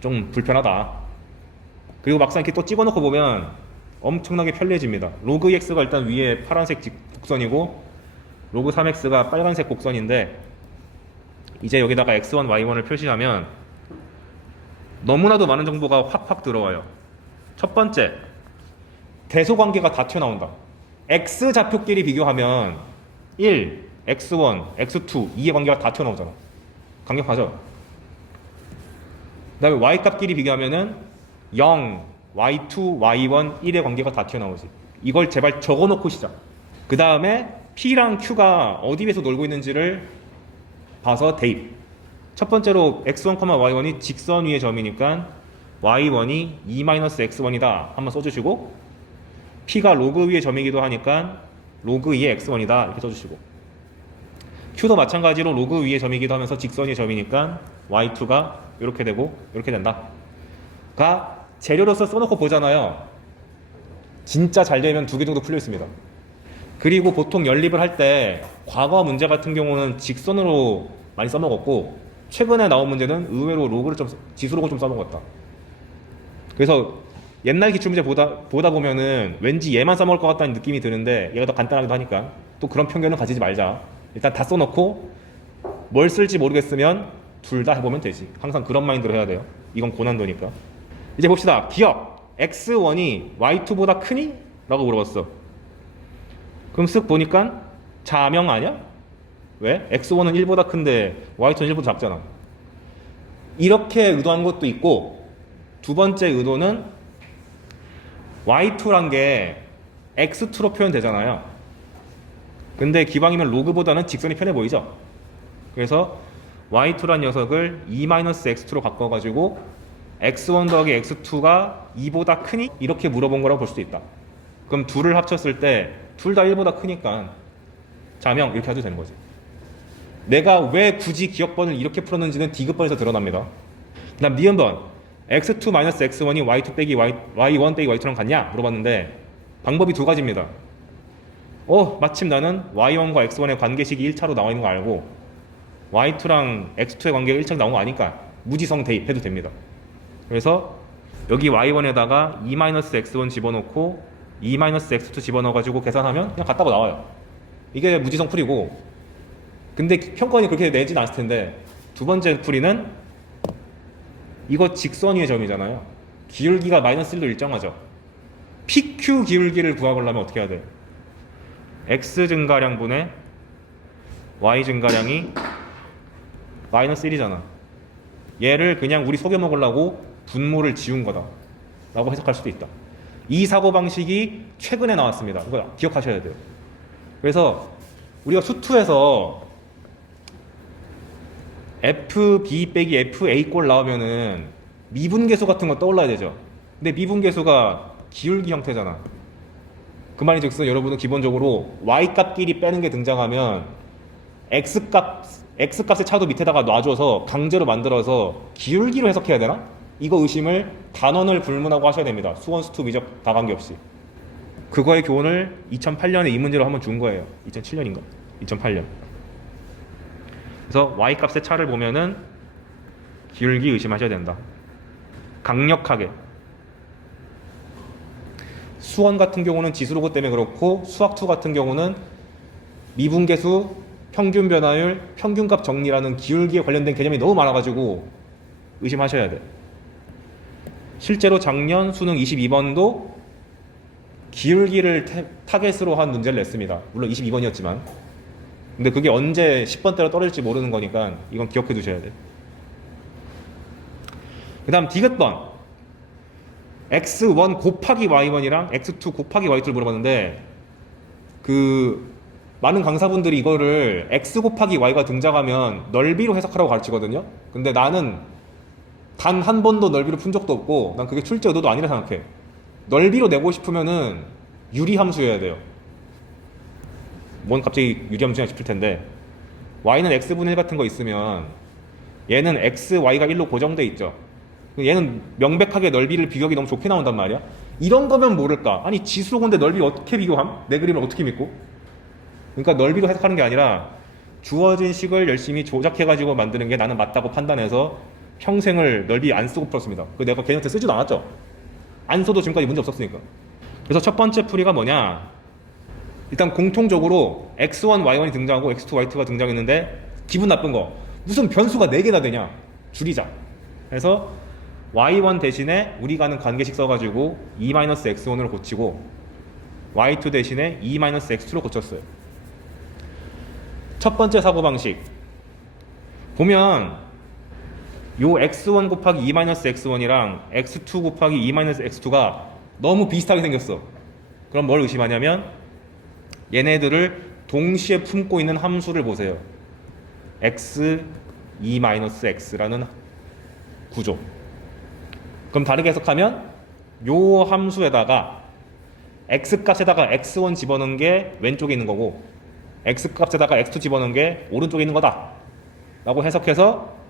좀 불편하다. 그리고 막상 이렇게 또 찍어놓고 보면 엄청나게 편리해집니다. 로그 2x가 일단 위에 파란색 곡선이고 로그 3x가 빨간색 곡선인데, 이제 여기다가 x1, y1을 표시하면 너무나도 많은 정보가 확확 들어와요. 첫 번째, 대소관계가 다 튀어나온다. x 좌표끼리 비교하면 1, x1, x2, 2의 관계가 다 튀어나오잖아. 강력하죠? 그 다음에 y값끼리 비교하면은 0, y2, y1, 1의 관계가 다 튀어나오지. 이걸 제발 적어놓고 시작. 그 다음에 p랑 q가 어디 에서 놀고 있는지를 봐서 대입. 첫 번째로 x1, y1이 직선 위의 점이니까 y1이 2-x1이다 한번 써주시고, p가 로그 위의 점이기도 하니까 로그 2의 x1이다 이렇게 써주시고, q도 마찬가지로 로그 위의 점이기도 하면서 직선 위의 점이니까 y2가 이렇게 되고 이렇게 된다. 가 재료로서 써놓고 보잖아요. 진짜 잘 되면 2개 정도 풀려 있습니다. 그리고 보통 연립을 할 때 과거 문제 같은 경우는 직선으로 많이 써먹었고, 최근에 나온 문제는 의외로 로그를 좀 지수로그 좀 써먹었다. 그래서 옛날 기출문제 보다 보면은 왠지 얘만 써먹을 것 같다는 느낌이 드는데 얘가 더 간단하기도 하니까 또 그런 편견은 가지지 말자. 일단 다 써놓고 뭘 쓸지 모르겠으면 둘 다 해보면 되지. 항상 그런 마인드로 해야 돼요. 이건 고난도니까. 이제 봅시다. 기억. x1이 y2보다 크니? 라고 물어봤어. 그럼 쓱 보니까 자명 아니야? 왜? x1은 1보다 큰데 y2는 1보다 작잖아. 이렇게 의도한 것도 있고, 두 번째 의도는 y2란 게 x2로 표현되잖아요. 근데 기방이면 로그보다는 직선이 편해 보이죠? 그래서 y2란 녀석을 2-x2로 바꿔가지고 x1 더하기 x2가 2보다 크니? 이렇게 물어본 거라고 볼 수도 있다. 그럼 둘을 합쳤을 때 둘 다 1보다 크니까 자명 이렇게 해도 되는 거지. 내가 왜 굳이 기억번을 이렇게 풀었는지는 디귿번에서 드러납니다. 그 다음 니은번 x2-x1이 y2 빼기 y1 빼기 y2랑 같냐? 물어봤는데 방법이 두 가지입니다. 마침 나는 y1과 x1의 관계식이 1차로 나와 있는 거 알고 y2랑 x2의 관계가 1차로 나온 거 아니까 무지성 대입해도 됩니다. 그래서 여기 y1에다가 2-x1 집어넣고 2-x2 집어넣어가지고 계산하면 그냥 같다고 나와요. 이게 무지성 풀이고, 근데 평가원이 그렇게 내진 않을 텐데 두 번째 풀이는 이거 직선 위의 점이잖아요. 기울기가 -1도 일정하죠. PQ 기울기를 구하려면 어떻게 해야 돼? x 증가량분의 y 증가량이 -1이잖아. 얘를 그냥 우리 속여 먹으려고 분모를 지운 거다 라고 해석할 수도 있다. 이 사고방식이 최근에 나왔습니다. 이거 기억하셔야 돼요. 그래서 우리가 수투에서 FB 빼기 FA 꼴 나오면은 미분계수 같은 거 떠올라야 되죠. 근데 미분계수가 기울기 형태잖아. 그 말이 즉슨 여러분은 기본적으로 Y값끼리 빼는 게 등장하면 X값의 차도 밑에다가 놔줘서 강제로 만들어서 기울기로 해석해야 되나? 이거 의심을 단원을 불문하고 하셔야 됩니다. 수원, 수투, 미적 다 관계없이. 그거의 교훈을 2008년에 이 문제로 한번 준 거예요. 2007년인가? 2008년. 그래서 Y값의 차를 보면은 기울기 의심하셔야 된다. 강력하게. 수원 같은 경우는 지수로그 때문에 그렇고 수학2 같은 경우는 미분계수, 평균 변화율, 평균값 정리라는 기울기에 관련된 개념이 너무 많아가지고 의심하셔야 돼. 실제로 작년 수능 22번도 기울기를 타겟으로 한 문제를 냈습니다. 물론 22번이었지만. 근데 그게 언제 10번대로 떨어질지 모르는 거니까 이건 기억해 두셔야 돼. 그 다음 디귿번. x1 곱하기 y1이랑 x2 곱하기 y2를 물어봤는데 많은 강사분들이 이거를 x 곱하기 y가 등장하면 넓이로 해석하라고 가르치거든요. 근데 나는 단 한 번도 넓이로 푼 적도 없고 난 그게 출제 의도도 아니라 생각해. 넓이로 내고 싶으면은 유리함수여야 돼요. 뭔 갑자기 유리함수냐 싶을 텐데 y는 x분의 1 같은 거 있으면 얘는 x, y가 1로 고정돼 있죠. 얘는 명백하게 넓이를 비교하기 너무 좋게 나온단 말이야. 이런 거면 모를까? 아니 지수로고인데 넓이를 어떻게 비교함? 내 그림을 어떻게 믿고? 그러니까 넓이로 해석하는 게 아니라 주어진 식을 열심히 조작해가지고 만드는 게 나는 맞다고 판단해서 평생을 넓이 안 쓰고 풀었습니다. 그 내가 개념 때 쓰지도 않았죠. 안 써도 지금까지 문제 없었으니까. 그래서 첫 번째 풀이가 뭐냐? 일단 공통적으로 x1, y1이 등장하고 x2, y2가 등장했는데 기분 나쁜 거. 무슨 변수가 4개나 되냐? 줄이자. 그래서 y1 대신에 우리가 아는 관계식 써가지고 2-x1으로 고치고 y2 대신에 2-x2로 고쳤어요. 첫 번째 사고방식 보면 요 x1 곱하기 2-x1이랑 x2 곱하기 2-x2가 너무 비슷하게 생겼어. 그럼 뭘 의심하냐면 얘네들을 동시에 품고 있는 함수를 보세요. x 2-x라는 구조. 그럼 다르게 해석하면 요 함수에다가 x값에다가 x1 집어넣은 게 왼쪽에 있는 거고 x값에다가 x2 집어넣은 게 오른쪽에 있는 거다 라고 해석해서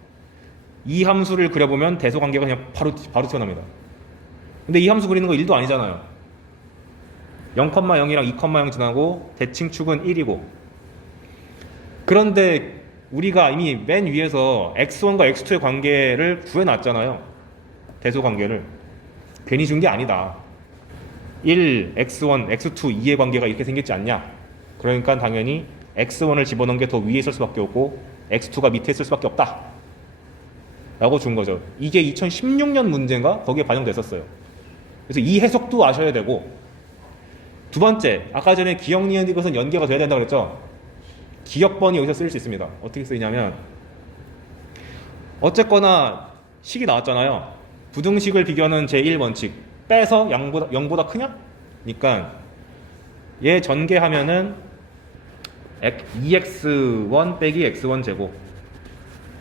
이 함수를 그려보면 대소관계가 그냥 바로 튀어납니다. 근데 이 함수 그리는 거 1도 아니잖아요. 0,0이랑 2,0 지나고 대칭축은 1이고 그런데 우리가 이미 맨 위에서 x1과 x2의 관계를 구해놨잖아요. 대소관계를. 괜히 준 게 아니다. 1, x1, x2, 2의 관계가 이렇게 생겼지 않냐. 그러니까 당연히 x1을 집어넣은 게 더 위에 있을 수밖에 없고 x2가 밑에 있을 수밖에 없다 라고 준 거죠. 이게 2016년 문제인가? 거기에 반영됐었어요. 그래서 이 해석도 아셔야 되고 두 번째, 아까 전에 기억 니은 것은 연계가 돼야 된다고 그랬죠? 기억번이 여기서 쓰일 수 있습니다. 어떻게 쓰이냐면 어쨌거나 식이 나왔잖아요. 부등식을 비교하는 제1원칙 빼서 0보다 크냐? 그러니까 얘 전개하면은 2x1 빼기 x1 제곱,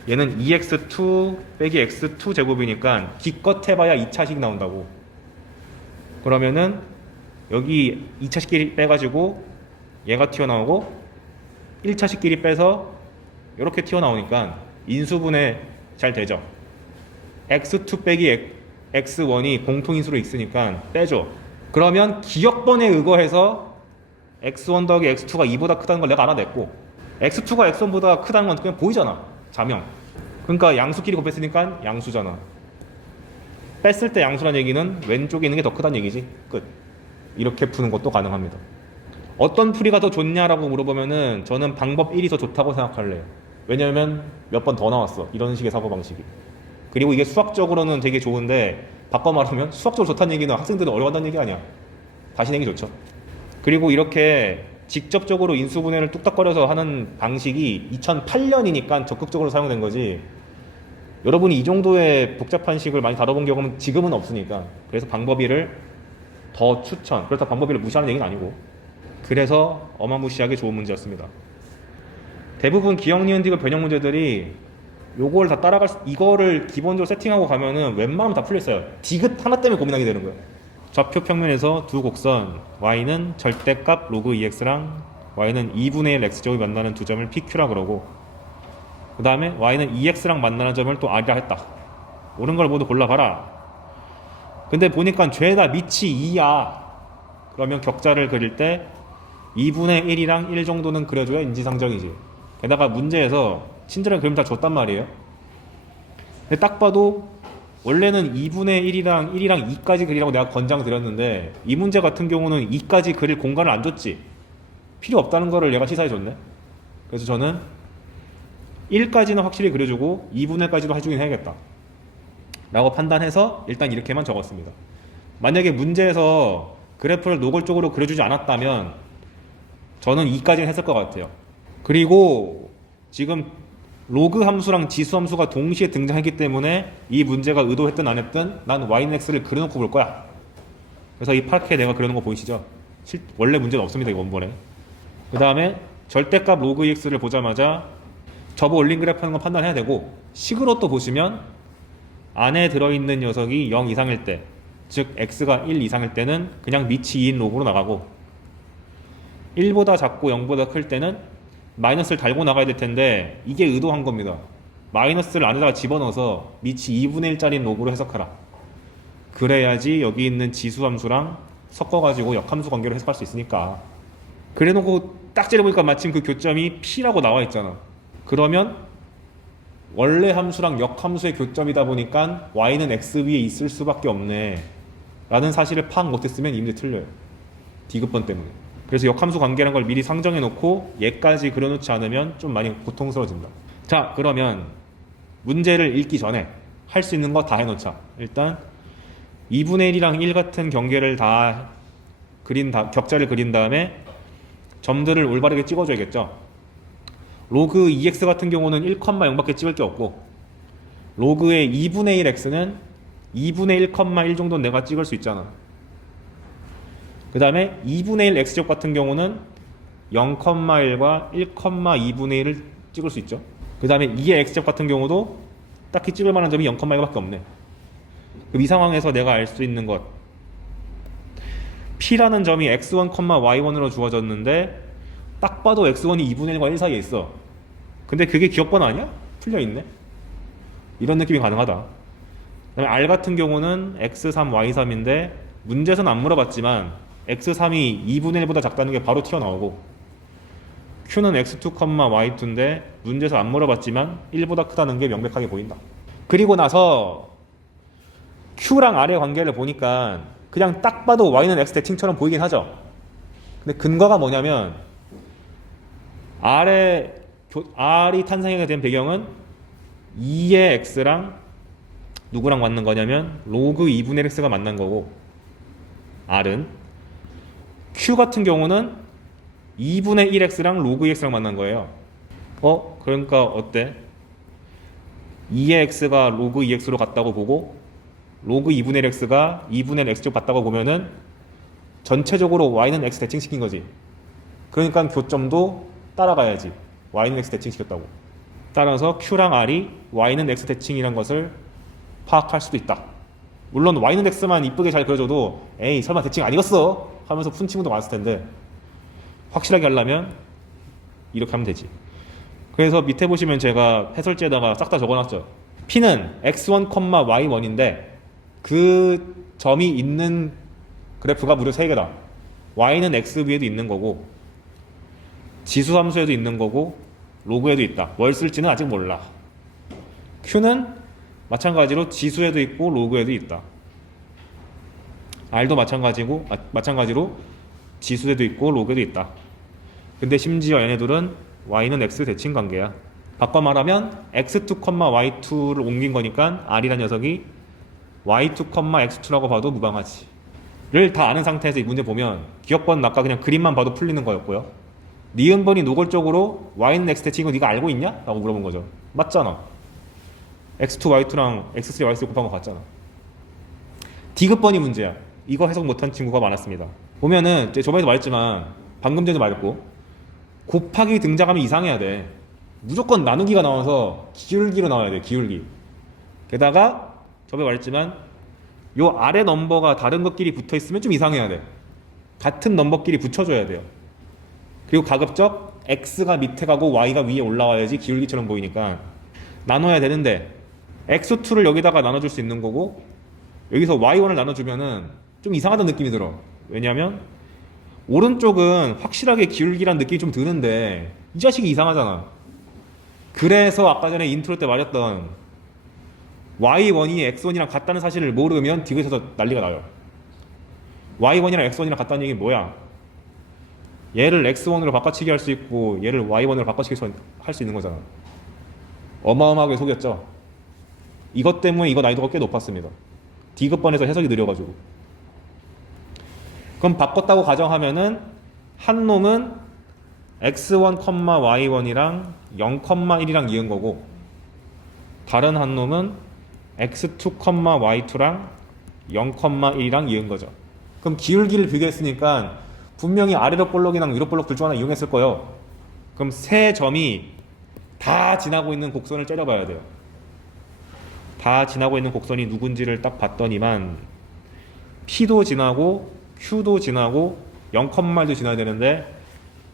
얘는 2x2 빼기 x2 제곱이니까 기껏 해봐야 2차식 나온다고. 그러면은 여기 2차식끼리 빼가지고 얘가 튀어나오고 1차식끼리 빼서 이렇게 튀어나오니까 인수분해 잘 되죠. x2 빼기 x1이 공통인수로 있으니까 빼줘. 그러면 기억번에 의거해서 x1 더하기 x2가 2보다 크다는 걸 내가 알아냈고, x2가 x1보다 크다는 건 그냥 보이잖아. 자명. 그러니까 양수끼리 곱했으니까 양수잖아. 뺐을 때 양수란 얘기는 왼쪽에 있는 게 더 크다는 얘기지. 끝. 이렇게 푸는 것도 가능합니다. 어떤 풀이가 더 좋냐라고 물어보면은 저는 방법 1이 더 좋다고 생각할래요. 왜냐면 몇 번 더 나왔어. 이런 식의 사고방식이. 그리고 이게 수학적으로는 되게 좋은데 바꿔 말하면 수학적으로 좋다는 얘기는 학생들은 어려워한다는 얘기 아니야. 다시 내기 좋죠. 그리고 이렇게 직접적으로 인수분해를 뚝딱거려서 하는 방식이 2008년이니까 적극적으로 사용된 거지, 여러분이 이 정도의 복잡한 식을 많이 다뤄본 경험은 지금은 없으니까. 그래서 방법 1을 더 추천. 그렇다고 방법 1을 무시하는 얘기는 아니고, 그래서 어마무시하게 좋은 문제였습니다. 대부분 기억 니은 디귿 변형 문제들이 요걸 다 이거를 기본적으로 세팅하고 가면은 웬만하면 다 풀렸어요. 디귿 하나 때문에 고민하게 되는 거예요. 좌표 평면에서 두 곡선 y는 절대값 로그 2x랑 y는 2분의 1 x제곱이 만나는 두 점을 pq라 그러고, 그 다음에 y는 2x랑 만나는 점을 또 r이라 했다. 옳은 걸 모두 골라봐라. 근데 보니까 죄다 밑이 2야. 그러면 격자를 그릴 때 2분의 1이랑 1 정도는 그려줘야 인지상정이지. 게다가 문제에서 친절한 그림 다 줬단 말이에요. 근데 딱 봐도 원래는 2분의 1이랑 2까지 그리라고 내가 권장 드렸는데, 이 문제 같은 경우는 2까지 그릴 공간을 안 줬지. 필요 없다는 거를 얘가 시사해 줬네. 그래서 저는 1까지는 확실히 그려주고 2분의 1까지도 해주긴 해야겠다 라고 판단해서 일단 이렇게만 적었습니다. 만약에 문제에서 그래프를 노골적으로 그려주지 않았다면 저는 2까지는 했을 것 같아요. 그리고 지금 로그 함수랑 지수 함수가 동시에 등장했기 때문에 이 문제가 의도했든 안 했든 난 y는 x를 그려놓고 볼 거야. 그래서 이 파랗게 내가 그려놓은 거 보이시죠? 원래 문제는 없습니다, 이 원본에. 그 다음에 절대값 로그 2x를 보자마자 접어 올린 그래프 하는 건 판단해야 되고, 식으로 또 보시면 안에 들어있는 녀석이 0 이상일 때, 즉 x가 1 이상일 때는 그냥 밑이 2인 로그로 나가고, 1보다 작고 0보다 클 때는 마이너스를 달고 나가야 될 텐데 이게 의도한 겁니다. 마이너스를 안에다가 집어넣어서 밑이 2분의 1짜리 로그로 해석하라. 그래야지 여기 있는 지수함수랑 섞어가지고 역함수 관계로 해석할 수 있으니까. 그래놓고 딱 째려보니까 마침 그 교점이 P라고 나와 있잖아. 그러면 원래 함수랑 역함수의 교점이다 보니까 y는 x 위에 있을 수밖에 없네 라는 사실을 파악 못했으면 이 문제 틀려요. 디귿번 때문에. 그래서 역함수 관계라는 걸 미리 상정해 놓고 얘까지 그려놓지 않으면 좀 많이 고통스러워진다. 자, 그러면 문제를 읽기 전에 할 수 있는 거 다 해놓자. 일단 2분의 1이랑 1 같은 경계를 다 격자를 그린 다음에 점들을 올바르게 찍어줘야겠죠. 로그 2x 같은 경우는 1,0밖에 찍을 게 없고, 로그의 2분의 1 x는 2분의 1,1 정도는 내가 찍을 수 있잖아. 그 다음에 2분의 1 x제곱 같은 경우는 0,1과 1,2분의 1을 찍을 수 있죠. 그 다음에 2의 x제곱 같은 경우도 딱히 찍을 만한 점이 0,1밖에 없네. 그럼 이 상황에서 내가 알 수 있는 것, P라는 점이 x1, y1으로 주어졌는데 딱 봐도 x1이 2분의 1과 1 사이에 있어. 근데 그게 기억번 아니야? 풀려있네. 이런 느낌이 가능하다. 그 다음에 R 같은 경우는 x3, y3인데 문제에서는 안 물어봤지만 x3이 2분의 1보다 작다는 게 바로 튀어나오고, q는 x2, y2인데 문제에서 안 물어봤지만 1보다 크다는 게 명백하게 보인다. 그리고 나서 q랑 r의 관계를 보니까 그냥 딱 봐도 y는 x 대칭처럼 보이긴 하죠. 근데 근거가 뭐냐면 r이 탄생하게 된 배경은 2의 x랑 누구랑 맞는 거냐면 로그 2분의 x가 만난 거고, r은 Q 같은 경우는 2분의 1x랑 로그 2x랑 만난 거예요. 그러니까 어때? 2의 x가 로그 2x로 같다고 보고 로그 2분의 1x가 2분의 x쪽 같다고 보면은 전체적으로 y는 x 대칭시킨 거지. 그러니까 교점도 따라가야지. y는 x 대칭시켰다고. 따라서 q랑 r이 y는 x 대칭이란 것을 파악할 수도 있다. 물론 y는 x만 이쁘게 잘 그려줘도 에이 설마 대칭 아니겠어 하면서 푼 친구도 많았을 텐데 확실하게 하려면 이렇게 하면 되지. 그래서 밑에 보시면 제가 해설지에다가 싹 다 적어놨죠. P는 x1, y1인데 그 점이 있는 그래프가 무려 3개다. y는 x 위에도 있는 거고 지수 함수에도 있는 거고 로그에도 있다. 뭘 쓸지는 아직 몰라. q는 마찬가지로 지수에도 있고 로그에도 있다. r도 마찬가지로 지수에도 있고 로그에도 있다. 근데 심지어 얘네들은 y는 x 대칭 관계야. 바꿔 말하면 x2, y2를 옮긴 거니까 r이라는 녀석이 y2, x2라고 봐도 무방하지. 를 다 아는 상태에서 이 문제 보면 기억번은 아까 그냥 그림만 봐도 풀리는 거였고요. 니은번이 노골적으로 y는 x 대칭인 거 네가 알고 있냐? 라고 물어본 거죠. 맞잖아. x2, y2랑 x3, y3 곱한 거 같잖아. D급번이 문제야. 이거 해석 못한 친구가 많았습니다. 보면은 저번에도 말했지만 방금 전에 말했고 곱하기 등장하면 이상해야 돼. 무조건 나누기가 나와서 기울기로 나와야 돼. 기울기. 게다가 저번에 말했지만 요 아래 넘버가 다른 것끼리 붙어있으면 좀 이상해야 돼. 같은 넘버끼리 붙여줘야 돼요. 그리고 가급적 x가 밑에 가고 y가 위에 올라와야지 기울기처럼 보이니까 나눠야 되는데 x2를 여기다가 나눠줄 수 있는 거고 여기서 y1을 나눠주면은 좀 이상하다는 느낌이 들어. 왜냐면 오른쪽은 확실하게 기울기란 느낌이 좀 드는데 이 자식이 이상하잖아. 그래서 아까 전에 인트로 때 말했던 y1이 x1이랑 같다는 사실을 모르면 디귿에서 난리가 나요. y1이랑 x1이랑 같다는 얘기는 뭐야? 얘를 x1으로 바꿔치기 할 수 있고 얘를 y1으로 바꿔치기 할 수 있는 거잖아. 어마어마하게 속였죠. 이것 때문에 이거 난이도가 꽤 높았습니다. D급번에서 해석이 느려가지고. 그럼 바꿨다고 가정하면은 한 놈은 x1, y1이랑 0,1이랑 이은 거고 다른 한 놈은 x2, y2랑 0,1이랑 이은 거죠. 그럼 기울기를 비교했으니까 분명히 아래로 볼록이랑 위로 볼록 둘 중 하나 이용했을 거예요. 그럼 세 점이 다 지나고 있는 곡선을 째려봐야 돼요. 다 지나고 있는 곡선이 누군지를 딱 봤더니만 P도 지나고 Q도 지나고 0,1도 지나야 되는데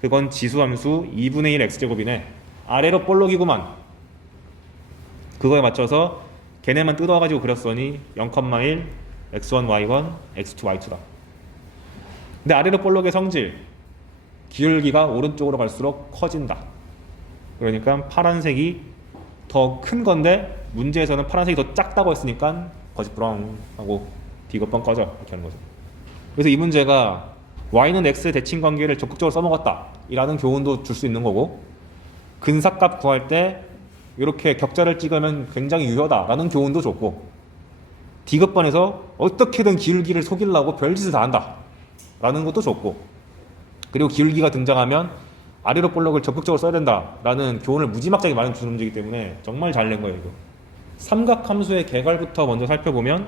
그건 지수함수 2분의 1 x제곱이네. 아래로 볼록이구만. 그거에 맞춰서 걔네만 뜯어가지고 그렸으니 0,1 x1, y1, x2, y2다. 근데 아래로 볼록의 성질 기울기가 오른쪽으로 갈수록 커진다. 그러니까 파란색이 더 큰 건데 문제에서는 파란색이 더 작다고 했으니까 거짓부렁 하고 D급번 꺼져 이렇게 하는 거죠. 그래서 이 문제가 y는 x 대칭 관계를 적극적으로 써먹었다 이라는 교훈도 줄 수 있는 거고 근사값 구할 때 이렇게 격자를 찍으면 굉장히 유효다 라는 교훈도 줬고 D급번에서 어떻게든 기울기를 속이려고 별짓을 다 한다 라는 것도 줬고 그리고 기울기가 등장하면 아래로 볼록을 적극적으로 써야 된다 라는 교훈을 무지막지하게 많이 주는 문제이기 때문에 정말 잘 낸 거예요. 이거 삼각함수의 개괄부터 먼저 살펴보면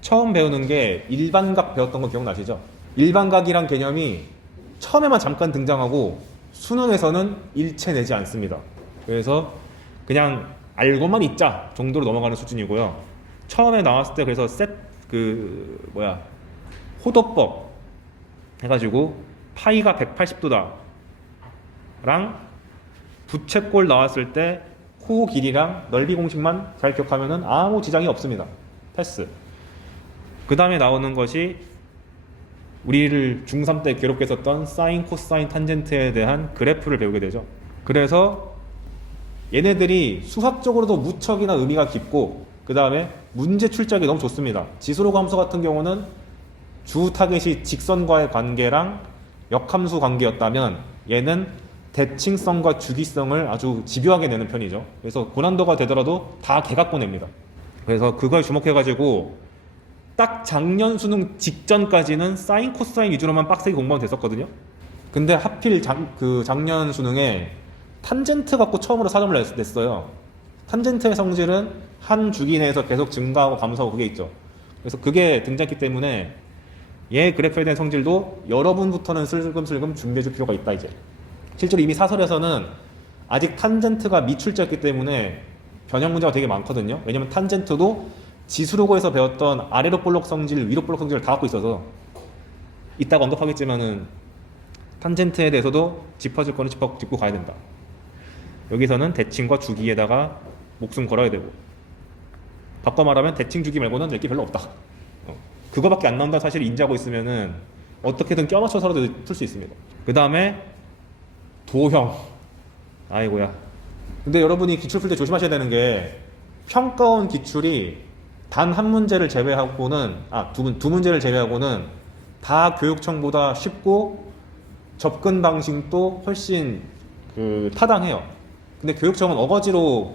처음 배우는 게 일반각 배웠던 거 기억나시죠? 일반각이란 개념이 처음에만 잠깐 등장하고 수능에서는 일체 내지 않습니다. 그래서 그냥 알고만 있자 정도로 넘어가는 수준이고요. 처음에 나왔을 때 그래서 호도법 해가지고 파이가 180도다 랑 부채꼴 나왔을 때 호 길이랑 넓이 공식만 잘 기억하면은 아무 지장이 없습니다. 패스. 그 다음에 나오는 것이 우리를 중3 때 괴롭게 했었던 사인, 코사인, 탄젠트에 대한 그래프를 배우게 되죠. 그래서 얘네들이 수학적으로도 무척이나 의미가 깊고 그 다음에 문제 출제하기 너무 좋습니다. 지수로그 함수 같은 경우는 주 타겟이 직선과의 관계랑 역함수 관계였다면 얘는 대칭성과 주기성을 아주 집요하게 내는 편이죠. 그래서 고난도가 되더라도 다 개각고 냅니다. 그래서 그걸 주목해가지고 딱 작년 수능 직전까지는 사인 코사인 위주로만 빡세게 공부하면 됐었거든요. 근데 하필 작년 수능에 탄젠트 갖고 처음으로 4점을 냈어요. 탄젠트의 성질은 한 주기 내에서 계속 증가하고 감소하고 그게 있죠. 그래서 그게 등장했기 때문에 얘 그래프에 대한 성질도 여러분부터는 슬금슬금 준비해줄 필요가 있다 이제. 실제로 이미 사설에서는 아직 탄젠트가 미출제였기 때문에 변형 문제가 되게 많거든요. 왜냐면 탄젠트도 지수로고에서 배웠던 아래로 볼록 성질, 위로 볼록 성질을 다 갖고 있어서 이따가 언급하겠지만은 탄젠트에 대해서도 짚어줄 거는 짚고 가야 된다. 여기서는 대칭과 주기에다가 목숨 걸어야 되고, 바꿔 말하면 대칭 주기 말고는 낼 게 별로 없다. 그거밖에 안 나온다는 사실을 인지하고 있으면은 어떻게든 껴맞춰서라도 풀 수 있습니다. 그 다음에 도형. 아이고야. 근데 여러분이 기출 풀 때 조심하셔야 되는 게 평가원 기출이 단 한 문제를 제외하고는 두 문제를 제외하고는 다 교육청보다 쉽고 접근 방식도 훨씬 타당해요. 근데 교육청은 어거지로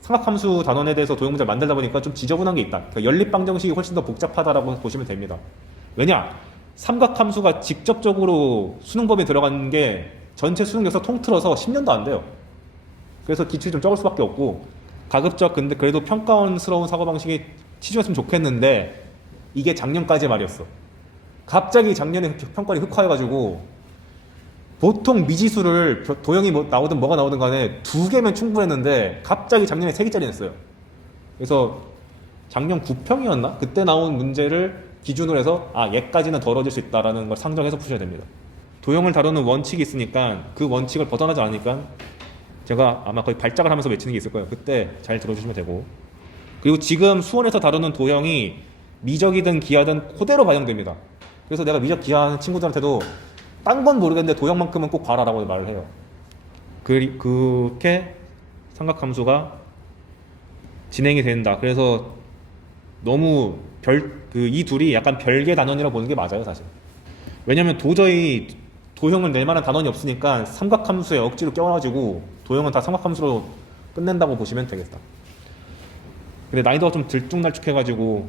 삼각함수 단원에 대해서 도형 문제를 만들다 보니까 좀 지저분한 게 있다. 그러니까 연립방정식이 훨씬 더 복잡하다라고 보시면 됩니다. 왜냐? 삼각함수가 직접적으로 수능법에 들어간 게 전체 수능 역사 통틀어서 10년도 안 돼요. 그래서 기출이 좀 적을 수밖에 없고, 가급적 근데 그래도 평가원스러운 사고방식이 치중했으면 좋겠는데 이게 작년까지 말이었어. 갑자기 작년에 평가원이 흑화해가지고 보통 미지수를 도형이 나오든 뭐가 나오든 간에 2개면 충분했는데 갑자기 작년에 3개짜리 냈어요. 그래서 작년 9평이었나? 그때 나온 문제를 기준으로 해서 얘까지는 덜어질 수 있다라는 걸 상정해서 푸셔야 됩니다. 도형을 다루는 원칙이 있으니까 그 원칙을 벗어나지 않으니까 제가 아마 거의 발작을 하면서 외치는 게 있을 거예요. 그때 잘 들어주시면 되고, 그리고 지금 수원에서 다루는 도형이 미적이든 기하든 그대로 반영됩니다. 그래서 내가 미적 기하하는 친구들한테도 딴 건 모르겠는데 도형만큼은 꼭 봐라라고 말을 해요. 그렇게 삼각함수가 진행이 된다. 그래서 너무 이 둘이 약간 별개 단원이라고 보는 게 맞아요, 사실. 왜냐면 도저히 도형을 낼 만한 단원이 없으니까 삼각함수에 억지로 껴가지고 도형은 다 삼각함수로 끝낸다고 보시면 되겠다. 근데 난이도가 좀 들쭉날쭉해가지고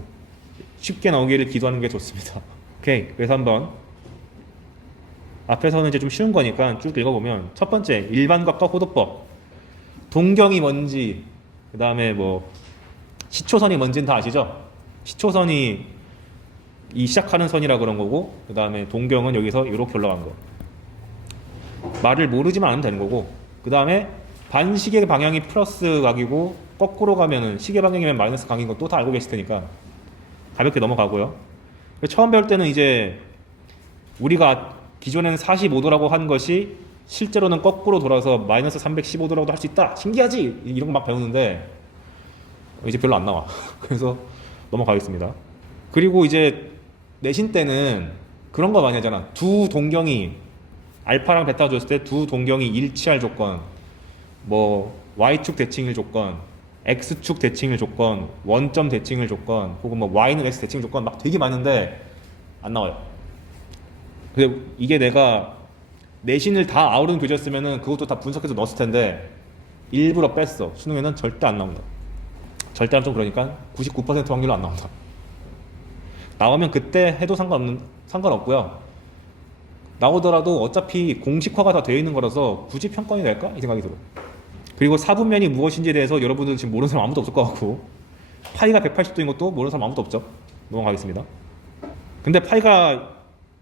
쉽게 나오기를 기도하는 게 좋습니다. 오케이. 그래서 한번 앞에서는 이제 좀 쉬운 거니까 쭉 읽어보면, 첫 번째 일반각과 호도법, 동경이 뭔지, 그 다음에 뭐 시초선이 뭔지는 다 아시죠? 시초선이 이 시작하는 선이라 그런 거고, 그 다음에 동경은 여기서 이렇게 올라간 거. 말을 모르지만 않으면 되는 거고, 그 다음에 반시계 방향이 플러스 각이고 거꾸로 가면은 시계 방향이면 마이너스 각인 거 또 다 알고 계실 테니까 가볍게 넘어가고요. 처음 배울 때는 이제 우리가 기존에는 45도라고 한 것이 실제로는 거꾸로 돌아서 마이너스 315도라고도 할 수 있다. 신기하지? 이런 거 막 배우는데 이제 별로 안 나와. 그래서 넘어가겠습니다. 그리고 이제 내신 때는 그런 거 많이 하잖아. 두 동경이 알파랑 베타 줬을 때 두 동경이 일치할 조건, 뭐 y축 대칭일 조건, x축 대칭일 조건, 원점 대칭일 조건, 혹은 뭐 y는 x 대칭일 조건 막 되게 많은데 안 나와요. 근데 이게 내가 내신을 다 아우르는 교재였으면은 그것도 다 분석해서 넣었을 텐데 일부러 뺐어. 수능에는 절대 안 나온다. 절대는 좀 그러니까 99% 확률로 안 나온다. 나오면 그때 해도 상관없고요. 나오더라도 어차피 공식화가 다 되어 있는 거라서 굳이 평가원이 될까? 이 생각이 들어요. 그리고 사분면이 무엇인지에 대해서 여러분들 지금 모르는 사람 아무도 없을 것 같고, 파이가 180도인 것도 모르는 사람 아무도 없죠. 넘어가겠습니다. 근데 파이가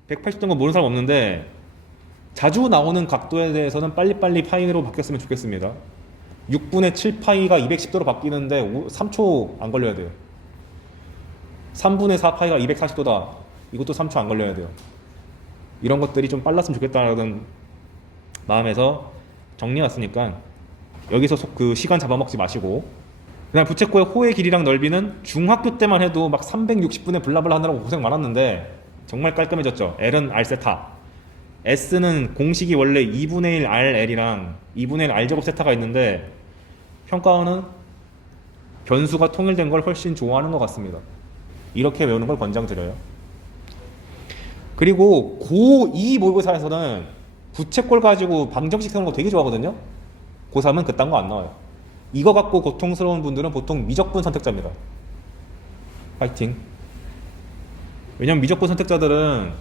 180도인 거 모르는 사람 없는데 자주 나오는 각도에 대해서는 빨리빨리 파이로 바뀌었으면 좋겠습니다. 6분의 7파이가 210도로 바뀌는데 3초 안 걸려야 돼요. 3분의 4파이가 240도다. 이것도 3초 안 걸려야 돼요. 이런 것들이 좀 빨랐으면 좋겠다는 마음에서 정리해왔으니까 여기서 그 시간 잡아먹지 마시고, 그다음 부채꼴의 호의 길이랑 넓이는 중학교 때만 해도 막 360분의 블라블라 하느라고 고생 많았는데 정말 깔끔해졌죠. L은 R세타, S는 공식이 원래 2분의 1 RL이랑 2분의 1 R제곱 세타가 있는데 평가원은 변수가 통일된 걸 훨씬 좋아하는 것 같습니다. 이렇게 외우는 걸 권장드려요. 그리고 고2 모의고사에서는 부채꼴 가지고 방정식 세우는 거 되게 좋아하거든요. 고3은 그딴 거 안 나와요. 이거 갖고 고통스러운 분들은 보통 미적분 선택자입니다. 파이팅. 왜냐면 미적분 선택자들은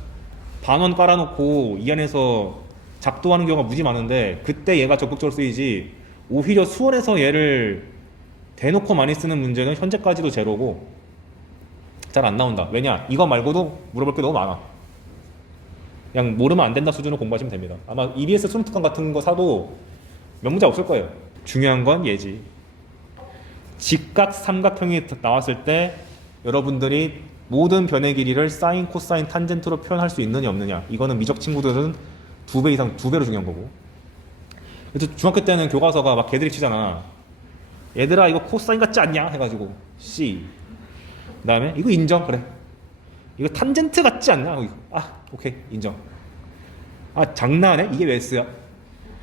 반원 깔아놓고 이 안에서 작동하는 경우가 무지 많은데 그때 얘가 적극적으로 쓰이지, 오히려 수원에서 얘를 대놓고 많이 쓰는 문제는 현재까지도 제로고 잘 안 나온다. 왜냐? 이거 말고도 물어볼 게 너무 많아. 그냥 모르면 안 된다 수준으로 공부하시면 됩니다. 아마 EBS 수능 특강 같은 거 사도 몇 문제 없을 거예요. 중요한 건 얘지. 직각 삼각형이 나왔을 때 여러분들이 모든 변의 길이를 사인, 코사인, 탄젠트로 표현할 수 있느냐 없느냐, 이거는 미적 친구들은 2배 이상, 2배로 중요한 거고. 그래서 중학교 때는 교과서가 막 개들이 치잖아. 얘들아 이거 코사인 같지 않냐 해가지고 C, 그 다음에 이거 인정, 그래. 이거 탄젠트 같지 않냐, 아 오케이 인정. 아 장난해? 이게 왜 S야?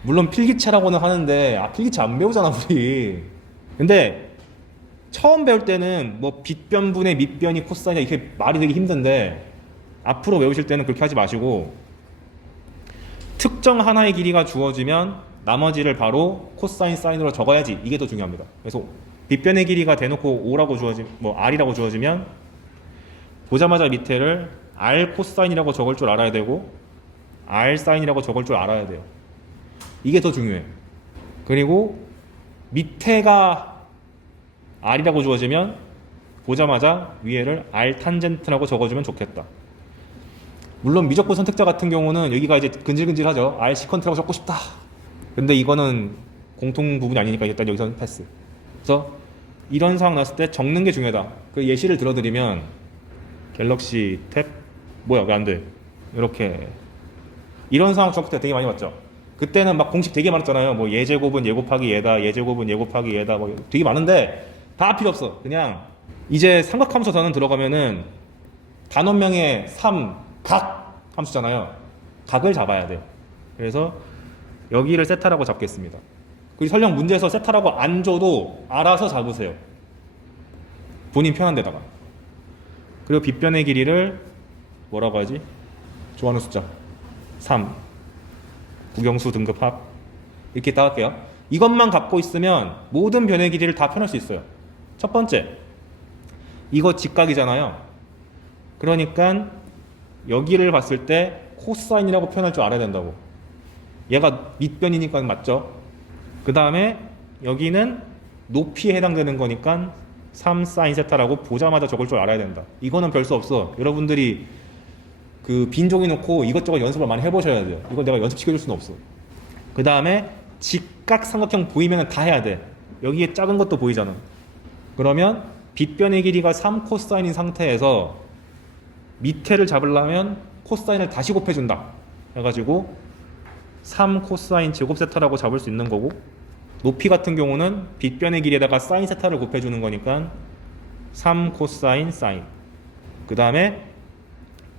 물론 필기체라고는 하는데 필기체 안 배우잖아 우리. 근데 처음 배울 때는 뭐 빗변분의 밑변이 코사인이야 이렇게 말이 되게 힘든데, 앞으로 외우실 때는 그렇게 하지 마시고 특정 하나의 길이가 주어지면 나머지를 바로 코사인, 사인으로 적어야지, 이게 더 중요합니다. 그래서 빗변의 길이가 대놓고 R이라고 주어지면 보자마자 밑에를 R 코사인이라고 적을 줄 알아야 되고 R 사인이라고 적을 줄 알아야 돼요. 이게 더 중요해요. 그리고 밑에가 R이라고 주어지면 보자마자 위에를 R 탄젠트라고 적어주면 좋겠다. 물론 미적분 선택자 같은 경우는 여기가 이제 근질근질하죠. R 시컨트라고 적고 싶다. 근데 이거는 공통 부분이 아니니까 일단 여기서는 패스. 그래서 이런 상황 났을 때 적는 게 중요하다. 그 예시를 들어드리면 갤럭시 탭 뭐야 왜 안 돼? 이렇게 이런 상황 중학교 때 되게 많이 봤죠. 그때는 막 공식 되게 많았잖아요. 뭐 예제곱은 예 곱하기 예다, 예제곱은 예 곱하기 예다, 뭐 되게 많은데 다 필요 없어. 그냥 이제 삼각함수 단원 들어가면은 단원명의 3, 각 함수잖아요. 각을 잡아야 돼요. 그래서 여기를 세타라고 잡겠습니다. 그리고 설령 문제에서 세타라고 안 줘도 알아서 잡으세요. 본인 편한 데다가. 그리고 빗변의 길이를 뭐라고 하지? 좋아하는 숫자 3, 국영수 등급 합, 이렇게 따갈게요. 이것만 갖고 있으면 모든 변의 길이를 다 표현할 수 있어요. 첫 번째, 이거 직각이잖아요. 그러니까 여기를 봤을 때 코사인이라고 표현할 줄 알아야 된다고. 얘가 밑변이니까 맞죠? 그 다음에 여기는 높이에 해당되는 거니까 3 사인 세타라고 보자마자 적을 줄 알아야 된다. 이거는 별 수 없어. 여러분들이 그 빈종이 놓고 이것저것 연습을 많이 해보셔야 돼요. 이거 내가 연습시켜줄 수는 없어. 그 다음에 직각 삼각형 보이면 다 해야 돼. 여기에 작은 것도 보이잖아. 그러면 빗변의 길이가 3 코사인인 상태에서 밑에를 잡으려면 코사인을 다시 곱해준다 해가지고 3 코사인 제곱 세타라고 잡을 수 있는 거고, 높이 같은 경우는 빗변의 길이에다가 사인 세타를 곱해주는 거니까 3 코사인 사인. 그 다음에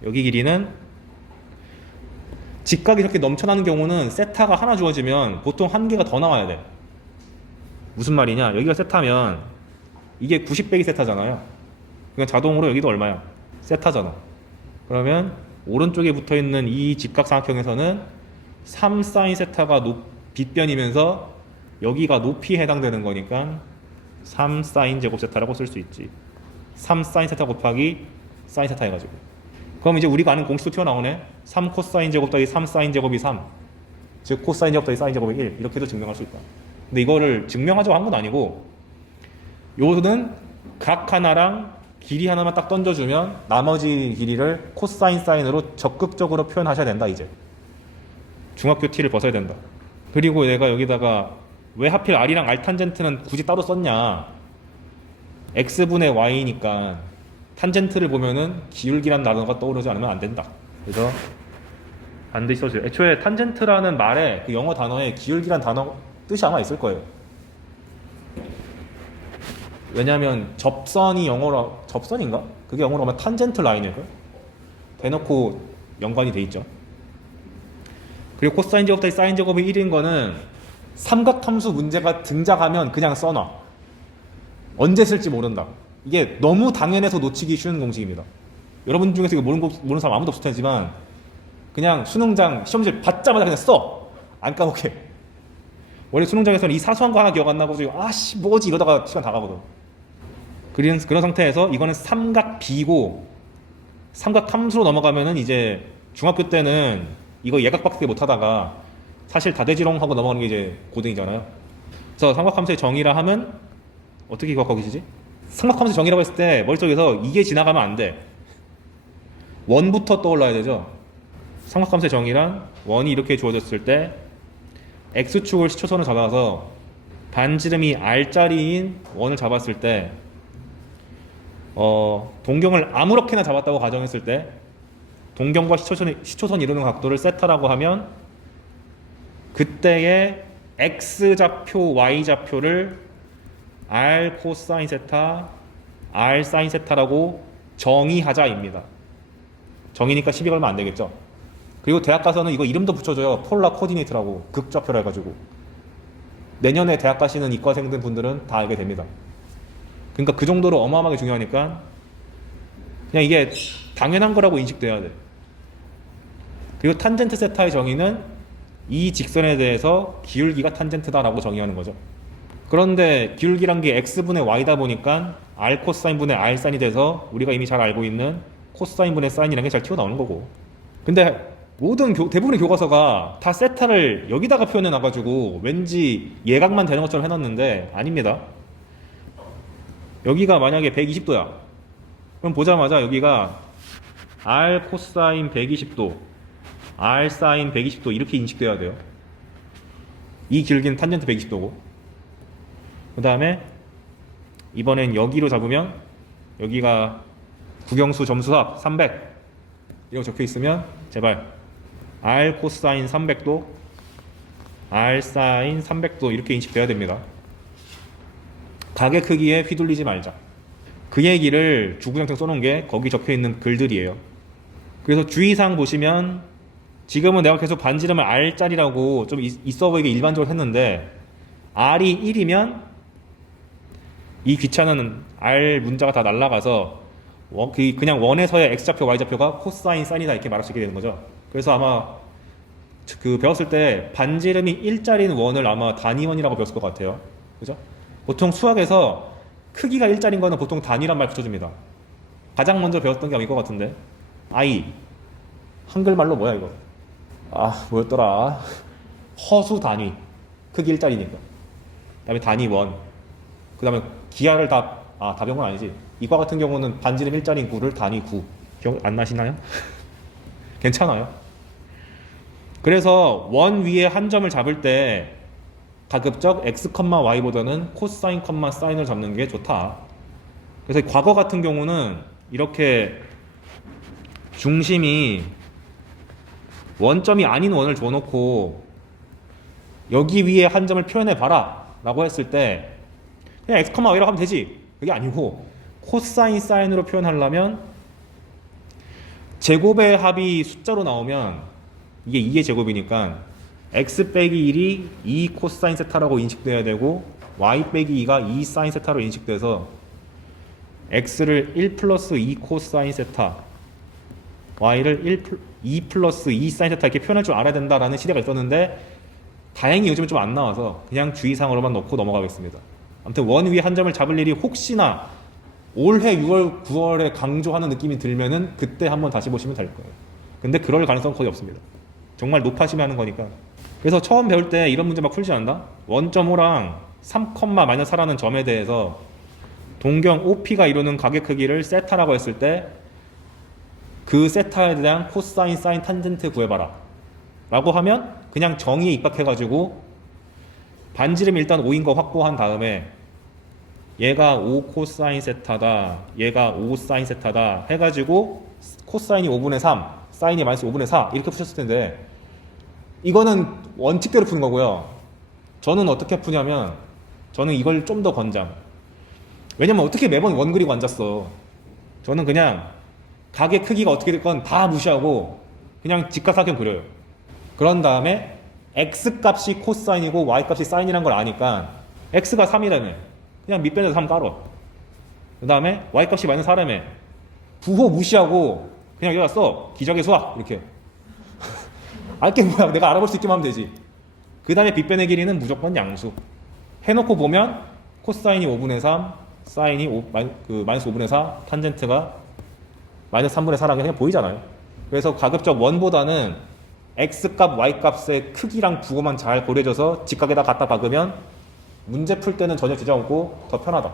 여기 길이는 직각이 이렇게 넘쳐나는 경우는 세타가 하나 주어지면 보통 한 개가 더 나와야 돼. 무슨 말이냐, 여기가 세타면 이게 90 빼기 세타잖아요. 그러니까 자동으로 여기도 얼마야? 세타잖아. 그러면 오른쪽에 붙어있는 이 직각삼각형에서는 3 사인 세타가 빗변이면서 여기가 높이에 해당되는 거니까 3 사인 제곱 세타라고 쓸 수 있지. 3 사인 세타 곱하기 사인 세타 해가지고. 그럼 이제 우리가 아는 공식도 튀어나오네. 3 코사인 제곱 더하기 3 사인 제곱이 3, 즉 코사인 제곱 더하기 사인 제곱이 1, 이렇게도 증명할 수 있다. 근데 이거를 증명하자고 한 건 아니고, 요거는 각 하나랑 길이 하나만 딱 던져주면 나머지 길이를 코사인 사인으로 적극적으로 표현하셔야 된다. 이제 중학교 T를 벗어야 된다. 그리고 내가 여기다가 왜 하필 R이랑 R 탄젠트는 굳이 따로 썼냐, X분의 Y니까 탄젠트를 보면은 기울기란 단어가 떠오르지 않으면 안 된다. 그래서 반드시 써주세요. 애초에 탄젠트라는 말에 그 영어 단어에 기울기란 단어 뜻이 아마 있을 거예요. 왜냐면 접선이 영어로, 접선인가? 그게 영어로 하면 탄젠트 라인일걸? 대놓고 연관이 돼 있죠. 그리고 코사인 제곱 더하기 사인 제곱이 1인 거는 삼각함수 문제가 등장하면 그냥 써놔. 언제 쓸지 모른다. 이게 너무 당연해서 놓치기 쉬운 공식입니다. 여러분 중에서 이거 모르는 사람 아무도 없을 테지만 그냥 수능장 시험지 받자마자 그냥 써. 안 까먹게. 원래 수능장에서는 이 사소한 거 하나 기억 안 나고 아씨 뭐지 이러다가 시간 다 가거든. 그런 상태에서 이거는 삼각 B고 삼각함수로 넘어가면은 이제 중학교 때는 이거 예각밖에 못 하다가 사실 다대지롱 하고 넘어가는 게 이제 고등이잖아요. 그래서 삼각함수의 정의라 하면 어떻게 기억하고 계시지? 삼각함수 정의라고 했을 때 머릿속에서 이게 지나가면 안 돼. 원부터 떠올라야 되죠. 삼각함수의 정의란 원이 이렇게 주어졌을 때 x축을 시초선을 잡아서 반지름이 r짜리인 원을 잡았을 때 동경을 아무렇게나 잡았다고 가정했을 때 동경과 시초선이 이루는 각도를 세타라고 하면 그때의 x좌표, y좌표를 r 코사인 세타, r 사인 세타라고 정의하자입니다. 정의니까 시비 걸면 안 되겠죠. 그리고 대학 가서는 이거 이름도 붙여줘요. 폴라 코디네이트라고, 극좌표라 해가지고. 내년에 대학 가시는 이과생들 분들은 다 알게 됩니다. 그러니까 그 정도로 어마어마하게 중요하니까 그냥 이게 당연한 거라고 인식돼야 돼. 그리고 탄젠트 세타의 정의는 이 직선에 대해서 기울기가 탄젠트다라고 정의하는 거죠. 그런데 기울기란 게 x분의 y다 보니까 r 코사인분의 r 사인이 돼서 우리가 이미 잘 알고 있는 코사인분의 사인이라는 게 잘 튀어나오는 거고. 근데 대부분의 교과서가 다 세타를 여기다가 표현해 놔가지고 왠지 예각만 되는 것처럼 해놨는데 아닙니다. 여기가 만약에 120도야. 그럼 보자마자 여기가 r 코사인 120도, r 사인 120도 이렇게 인식돼야 돼요. 이 길기는 탄젠트 120도고. 그 다음에 이번엔 여기로 잡으면 여기가 국영수 점수합 300 이렇게 적혀 있으면 제발 r 코사인 300도, r 사인 300도 이렇게 인식돼야 됩니다. 가게 크기에 휘둘리지 말자. 그 얘기를 주구장창 써놓은 게 거기 적혀있는 글들이에요. 그래서 주의사항 보시면 지금은 내가 계속 반지름을 r짜리라고 좀 있어 보이게 일반적으로 했는데 r이 1이면 이 귀찮은 r 문자가 다 날아가서 그냥 원에서의 x좌표 y좌표가 코사인 사인이다 이렇게 말할 수 있게 되는 거죠. 그래서 아마 그 배웠을 때 반지름이 1짜리인 원을 아마 단위원이라고 배웠을 것 같아요. 그죠? 보통 수학에서 크기가 1짜리인 거는 보통 단위란 말 붙여줍니다. 가장 먼저 배웠던 게 아닐 것 같은데 i 한글말로 뭐야 이거? 뭐였더라? 허수 단위 크기 1짜리니까. 그 다음에 단위원. 그 다음에 기하를 답인 건 아니지. 이과 같은 경우는 반지름 1짜리인 9를 단위 9. 기억 안 나시나요? 괜찮아요. 그래서 원 위에 한 점을 잡을 때 가급적 x, y보다는 코사인, 사인을 잡는 게 좋다. 그래서 과거 같은 경우는 이렇게 중심이 원점이 아닌 원을 줘놓고 여기 위에 한 점을 표현해 봐라 라고 했을 때 그냥 x, y라고 하면 되지. 그게 아니고 코사인, 사인으로 표현하려면 제곱의 합이 숫자로 나오면 이게 2의 제곱이니까 x 빼기 1이 2 코사인 세타라고 인식돼야 되고 y 빼기 2가 2 사인 세타로 인식돼서 x를 1 플러스 2 코사인 세타 y를 2 플러스 2 사인 세타 이렇게 표현할 줄 알아야 된다라는 시대가 있었는데 다행히 요즘은 좀 안 나와서 그냥 주의사항으로만 넣고 넘어가겠습니다. 아무튼 원 위에 한 점을 잡을 일이 혹시나 올해 6월, 9월에 강조하는 느낌이 들면은 그때 한번 다시 보시면 될 거예요. 근데 그럴 가능성은 거의 없습니다. 정말 높아지면 하는 거니까. 그래서 처음 배울 때 이런 문제 막 풀지 않나? 1.5랑 3,-4라는 점에 대해서 동경 OP가 이루는 가게 크기를 세타라고 했을 때 그 세타에 대한 코사인, 사인, 탄젠트 구해봐라 라고 하면 그냥 정의에 입각해가지고 반지름 일단 5인 거 확보한 다음에 얘가 5 코사인 세타다, 얘가 5 사인 세타다 해가지고 코사인이 5분의 3, 사인이 마이너스 5분의 4 이렇게 푸셨을 텐데 이거는 원칙대로 푸는 거고요. 저는 어떻게 푸냐면 저는 이걸 좀 더 권장. 왜냐면 어떻게 매번 원 그리고 앉았어. 저는 그냥 가게 크기가 어떻게 됐건 다 무시하고 그냥 직각사각형 그려요. 그런 다음에 x 값이 코사인이고 y 값이 사인이란 걸 아니까 x가 3이라며 그냥 밑변에서 3 깔어. 그 다음에 y 값이 마이너스 4라며 부호 무시하고 그냥 여기다 써. 기적의 수학 이렇게. 알게 뭐야. 내가 알아볼 수 있게만 하면 되지. 그 다음에 빗변의 길이는 무조건 양수. 해놓고 보면 코사인이 5분의 3, 사인이 마이너스 5분의 4, 탄젠트가 마이너스 3분의 4라는 게 그냥 보이잖아요. 그래서 가급적 원보다는 x값, y값의 크기랑 부호만 잘 고려져서 직각에다 갖다 박으면 문제 풀 때는 전혀 지장 없고 더 편하다.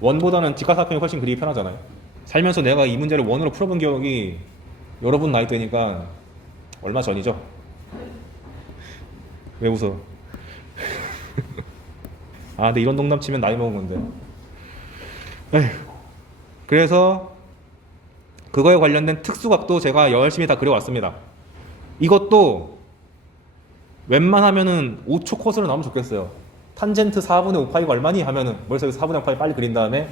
원보다는 직각삼각형이 훨씬 그리기 편하잖아요. 살면서 내가 이 문제를 원으로 풀어본 기억이 여러분 나이 때니까 얼마 전이죠? 왜 웃어? 아, 근데 이런 농담 치면 나이 먹은 건데. 에휴. 그래서 그거에 관련된 특수각도 제가 열심히 다 그려왔습니다. 이것도 웬만하면은 5초 컷으로 나오면 좋겠어요. 탄젠트 4분의 5파이가 얼마니? 하면은 머릿속에서 4분의 5파이 빨리 그린 다음에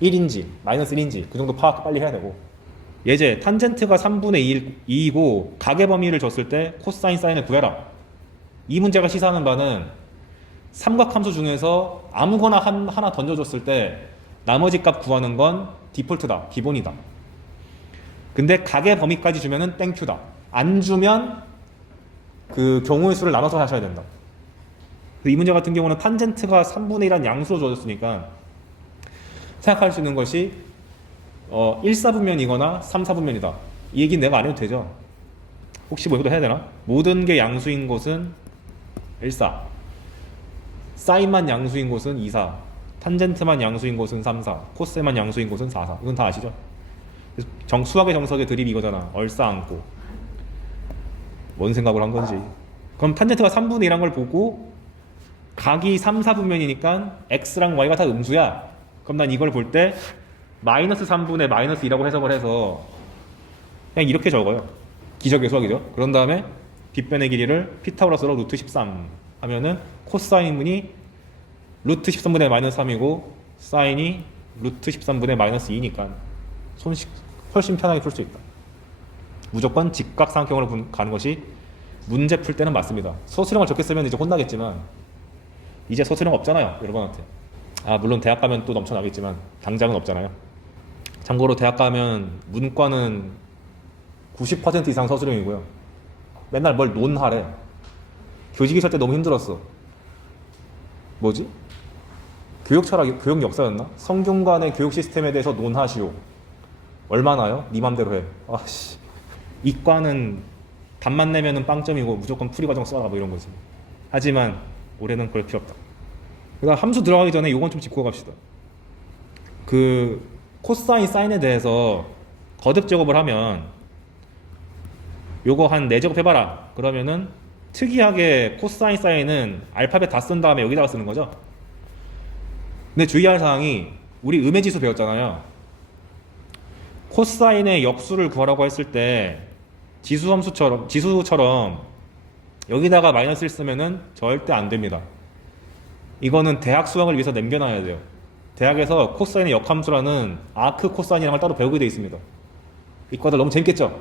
1인지 마이너스 1인지 그 정도 파악 빨리 해야 되고, 예제 탄젠트가 3분의 2이고 각의 범위를 줬을 때 코사인 사인을 구해라. 이 문제가 시사하는 바는 삼각함수 중에서 아무거나 하나 던져줬을 때 나머지 값 구하는 건 디폴트다, 기본이다. 근데 각의 범위까지 주면은 땡큐다. 안 주면 그 경우의 수를 나눠서 하셔야 된다. 이 문제 같은 경우는 탄젠트가 3분의 1한 양수로 주어졌으니까 생각할 수 있는 것이 1, 4분면이거나 3, 4분면이다. 이 얘기는 내가 안 해도 되죠. 혹시 뭐 이것도 해야 되나? 모든 게 양수인 곳은 1, 4, 사인만 양수인 곳은 2, 4, 탄젠트만 양수인 곳은 3, 4, 코스만 양수인 곳은 4, 4. 이건 다 아시죠? 수학의 정석의 드립 이거잖아. 얼싸안고. 뭔 생각을 한 건지. 그럼 탄젠트가 3분의 1한 걸 보고 각이 3, 4분면이니까 x랑 y가 다 음수야. 그럼 난 이걸 볼 때 마이너스 3분의 마이너스 2라고 해석을 해서 그냥 이렇게 적어요. 기적의 수학이죠. 그런 다음에 빗변의 길이를 피타고라스로 루트 13 하면은 코사인이 루트 13분의 마이너스 3이고 사인이 루트 13분의 마이너스 2니까 훨씬 편하게 풀 수 있다. 무조건 직각삼각형으로 가는 것이 문제 풀 때는 맞습니다. 서술형을 적게 쓰면 이제 혼나겠지만 이제 서술형 없잖아요, 여러분한테. 아, 물론 대학 가면 또 넘쳐나겠지만 당장은 없잖아요. 참고로 대학 가면 문과는 90% 이상 서술형이고요. 맨날 뭘 논하래. 교직 있을 때 너무 힘들었어. 뭐지? 교육 철학, 교육 역사였나? 성균관의 교육 시스템에 대해서 논하시오. 얼마나요? 네 맘대로 해. 아씨. 이과는 답만 내면은 빵점이고 무조건 풀이 과정 써라 뭐 이런 거지. 하지만 올해는 그럴 필요 없다. 그다음 함수 들어가기 전에 요건 좀 짚고 갑시다. 그 코사인 사인에 대해서 거듭 제곱을 하면 요거 한 4제곱 해봐라. 그러면은 특이하게 코사인 사인은 알파벳 다 쓴 다음에 여기다가 쓰는 거죠. 근데 주의할 사항이 우리 음의지수 배웠잖아요. 코사인의 역수를 구하라고 했을 때 지수처럼 여기다가 마이너스를 쓰면은 절대 안 됩니다. 이거는 대학 수학을 위해서 남겨놔야 돼요. 대학에서 코사인의 역함수라는 아크 코사인이라는 걸 따로 배우게 돼 있습니다. 이과들 너무 재밌겠죠?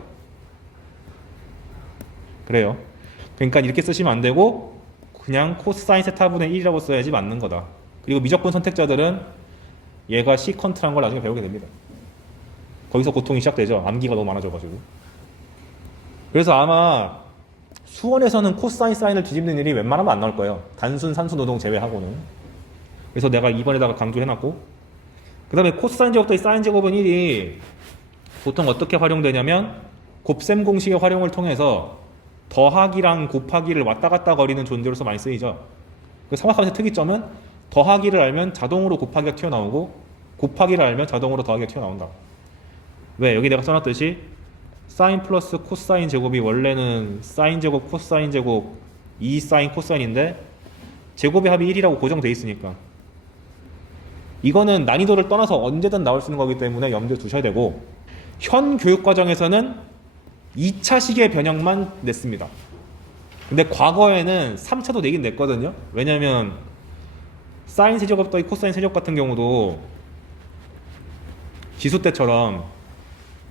그래요. 그러니까 이렇게 쓰시면 안 되고 그냥 코사인 세타분의 1이라고 써야지 맞는 거다. 그리고 미적분 선택자들은 얘가 시컨트란 걸 나중에 배우게 됩니다. 거기서 고통이 시작되죠. 암기가 너무 많아져가지고. 그래서 아마 수원에서는 코사인 사인을 뒤집는 일이 웬만하면 안 나올 거예요. 단순 산수 노동 제외하고는. 그래서 내가 이번에다가 강조해놨고, 그 다음에 코사인 제곱 더하기 사인 제곱은 1이 보통 어떻게 활용되냐면 곱셈 공식의 활용을 통해서 더하기랑 곱하기를 왔다 갔다 거리는 존재로서 많이 쓰이죠. 그 삼각함수의 특이점은 더하기를 알면 자동으로 곱하기가 튀어나오고 곱하기를 알면 자동으로 더하기가 튀어나온다. 왜? 여기 내가 써놨듯이 사인 플러스 코사인 제곱이 원래는 사인 제곱 코사인 제곱 2 사인 코사인인데 제곱의 합이 1이라고 고정돼 있으니까 이거는 난이도를 떠나서 언제든 나올 수 있는 거기 때문에 염두에 두셔야 되고, 현 교육과정에서는 2차식의 변형만 냈습니다. 근데 과거에는 3차도 내긴 냈거든요. 왜냐면 사인 세제곱 더하기 코사인 세제곱 같은 경우도 지수 때처럼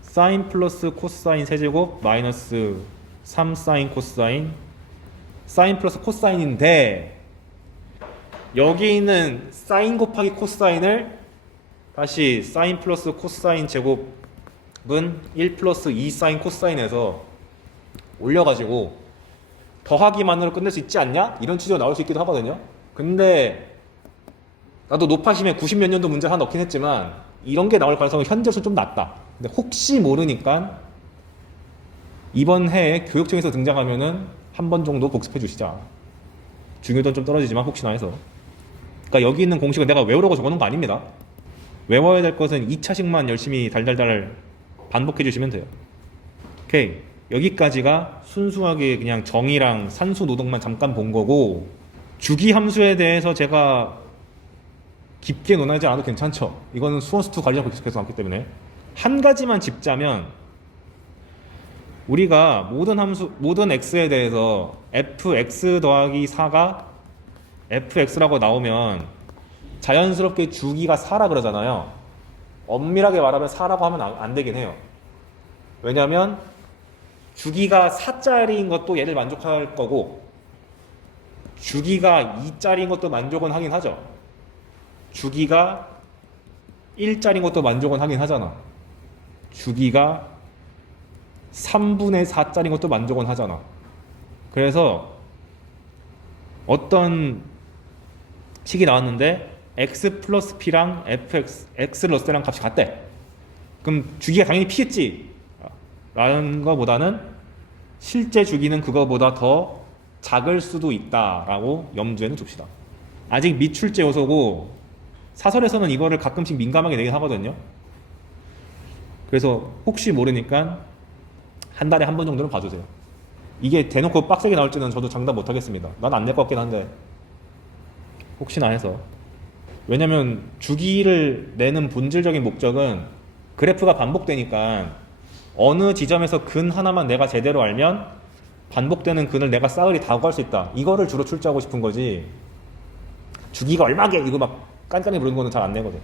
사인 플러스 코사인 세제곱 마이너스 3 사인 코사인 사인 플러스 코사인인데 여기 있는 사인 곱하기 코사인을 다시 사인 플러스 코사인 제곱은 1 플러스 2 사인 코사인에서 올려가지고 더하기만으로 끝낼 수 있지 않냐? 이런 취지로 나올 수 있기도 하거든요. 근데 나도 노파심에 90몇 년도 문제 하나 넣긴 했지만 이런 게 나올 가능성은 현재로서 좀 낮다. 근데 혹시 모르니까 이번 해에 교육청에서 등장하면은 한 번 정도 복습해 주시자. 중요도는 좀 떨어지지만 혹시나 해서. 그러니까 여기 있는 공식은 내가 외우라고 적어놓은 거 아닙니다. 외워야 될 것은 2차식만 열심히 달달달 반복해 주시면 돼요. 오케이. 여기까지가 순수하게 그냥 정의랑 산수 노동만 잠깐 본 거고, 주기 함수에 대해서 제가 깊게 논하지 않아도 괜찮죠. 이거는 수원수2 관리하고 계속 나왔기 때문에. 한 가지만 짚자면, 우리가 모든 x에 대해서 fx 더하기 4가 fx라고 나오면 자연스럽게 주기가 4라 그러잖아요. 엄밀하게 말하면 4라고 하면 안 되긴 해요. 왜냐면 주기가 4짜리인 것도 얘를 만족할 거고, 주기가 2짜리인 것도 만족은 하긴 하죠. 주기가 1짜리인 것도 만족은 하긴 하잖아. 주기가 3분의 4짜리인 것도 만족은 하잖아. 그래서 어떤 식이 나왔는데 x 플러스 p랑 fx, x를 넣었을 때랑 값이 같대. 그럼 주기가 당연히 p겠지 라는 거보다는 실제 주기는 그거보다 더 작을 수도 있다라고 염두에는 둡시다. 아직 미출제 요소고 사설에서는 이거를 가끔씩 민감하게 내긴 하거든요. 그래서 혹시 모르니까 한 달에 한 번 정도는 봐주세요. 이게 대놓고 빡세게 나올지는 저도 장담 못하겠습니다. 난 안 낼 것 같긴 한데 혹시나 해서. 왜냐면 주기를 내는 본질적인 목적은 그래프가 반복되니까 어느 지점에서 근 하나만 내가 제대로 알면 반복되는 근을 내가 싸그리 다 구할 수 있다. 이거를 주로 출제하고 싶은 거지. 주기가 얼마게 이거 막 깐깐히 부르는 거는 잘 안 내거든.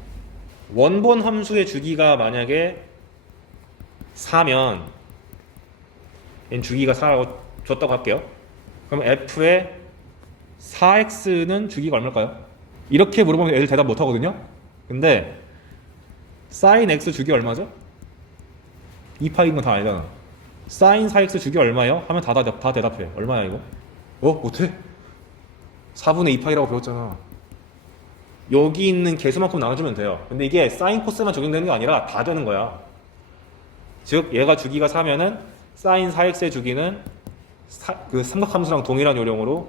원본 함수의 주기가 만약에 4면 얘는 주기가 4라고 줬다고 할게요. 그럼 f의 4x는 주기가 얼마일까요? 이렇게 물어보면 애들 대답 못 하거든요. 근데 sin x 주기 얼마죠? 2파인 건 다 알잖아. sin 4x 주기 얼마예요? 하면 다 대답해. 얼마야 이거? 못해? 4분의 2파이라고 배웠잖아. 여기 있는 개수만큼 나눠주면 돼요. 근데 이게 sin 코스만 적용되는 게 아니라 다 되는 거야. 즉 얘가 주기가 4면은 sin 4x의 주기는 그 삼각함수랑 동일한 요령으로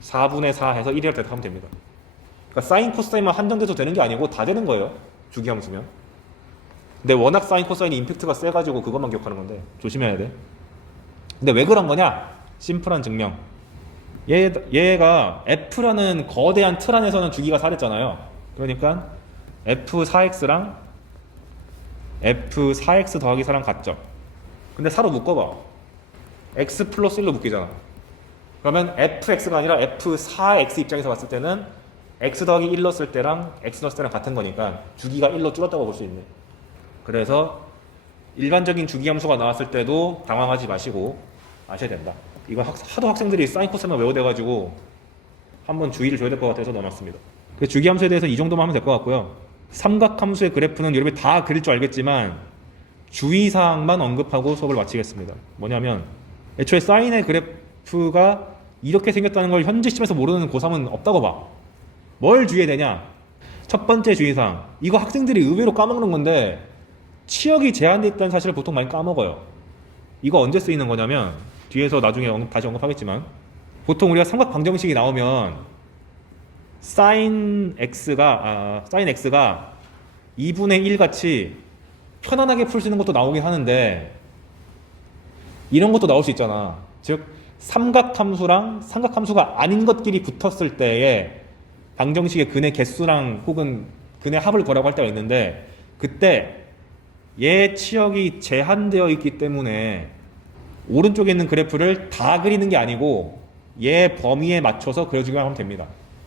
4분의 4 해서 1이라고 대답하면 됩니다. 그러니까 sin 코사인만 한정돼서 되는 게 아니고 다 되는 거예요. 주기 함수면. 근데 워낙 sin 코사인이 임팩트가 세가지고 그것만 기억하는 건데 조심해야 돼. 근데 왜 그런 거냐? 심플한 증명. 얘가 f라는 거대한 틀 안에서는 주기가 4랬잖아요. 그러니까 f4x랑 f4x 더하기 4랑 같죠. 근데 4로 묶어봐. x 플러스 1로 묶이잖아. 그러면 fx가 아니라 f4x 입장에서 봤을 때는 x 더하기 1 넣었을 때랑 x 넣었을 때랑 같은 거니까 주기가 1로 줄었다고 볼 수 있네. 그래서 일반적인 주기 함수가 나왔을 때도 당황하지 마시고 아셔야 된다. 이거 하도 학생들이 사인 코스만 외워대가지고 한번 주의를 줘야 될 것 같아서 넣어놨습니다. 주기 함수에 대해서 이 정도만 하면 될 것 같고요. 삼각 함수의 그래프는 여러분이 다 그릴 줄 알겠지만 주의사항만 언급하고 수업을 마치겠습니다. 뭐냐면 애초에 사인의 그래프가 이렇게 생겼다는 걸 현재 시점에서 모르는 고3은 없다고 봐. 뭘 주의해야 되냐? 첫 번째 주의사항. 이거 학생들이 의외로 까먹는 건데 치역이 제한되어 있다는 사실을 보통 많이 까먹어요. 이거 언제 쓰이는 거냐면 뒤에서 나중에 다시 언급하겠지만 보통 우리가 삼각 방정식이 나오면 sin x가 2분의 1 같이 편안하게 풀 수 있는 것도 나오긴 하는데 이런 것도 나올 수 있잖아. 즉 삼각함수랑 삼각함수가 아닌 것끼리 붙었을 때의 방정식의 근의 개수랑 혹은 근의 합을 구하라고 할 때가 있는데 그때 얘 치역이 제한되어 있기 때문에 오른쪽에 있는 그래프를 다 그리는 게 아니고 얘 범위에 맞춰서 그려주기만 하면 됩니다.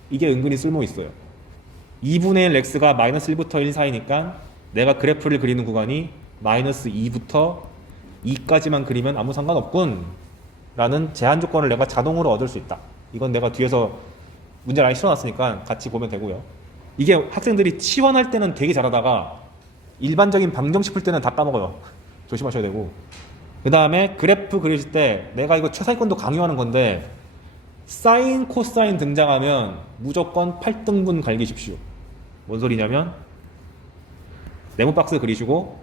이게 은근히 쓸모 있어요. 2분의 1 x가 마이너스 1부터 1 사이니까 내가 그래프를 그리는 구간이 마이너스 2부터 2까지만 그리면 아무 상관없군 라는 제한 조건을 내가 자동으로 얻을 수 있다. 이건 내가 뒤에서 문제를 많이 실어놨으니까 같이 보면 되고요. 이게 학생들이 치환할 때는 되게 잘하다가 일반적인 방정식 풀 때는 다 까먹어요. 조심하셔야 되고. 그 다음에 그래프 그리실 때 내가 이거 최상위권도 강요하는 건데 사인, 코사인 등장하면 무조건 8등분 갈기십시오. 뭔 소리냐면 네모 박스 그리시고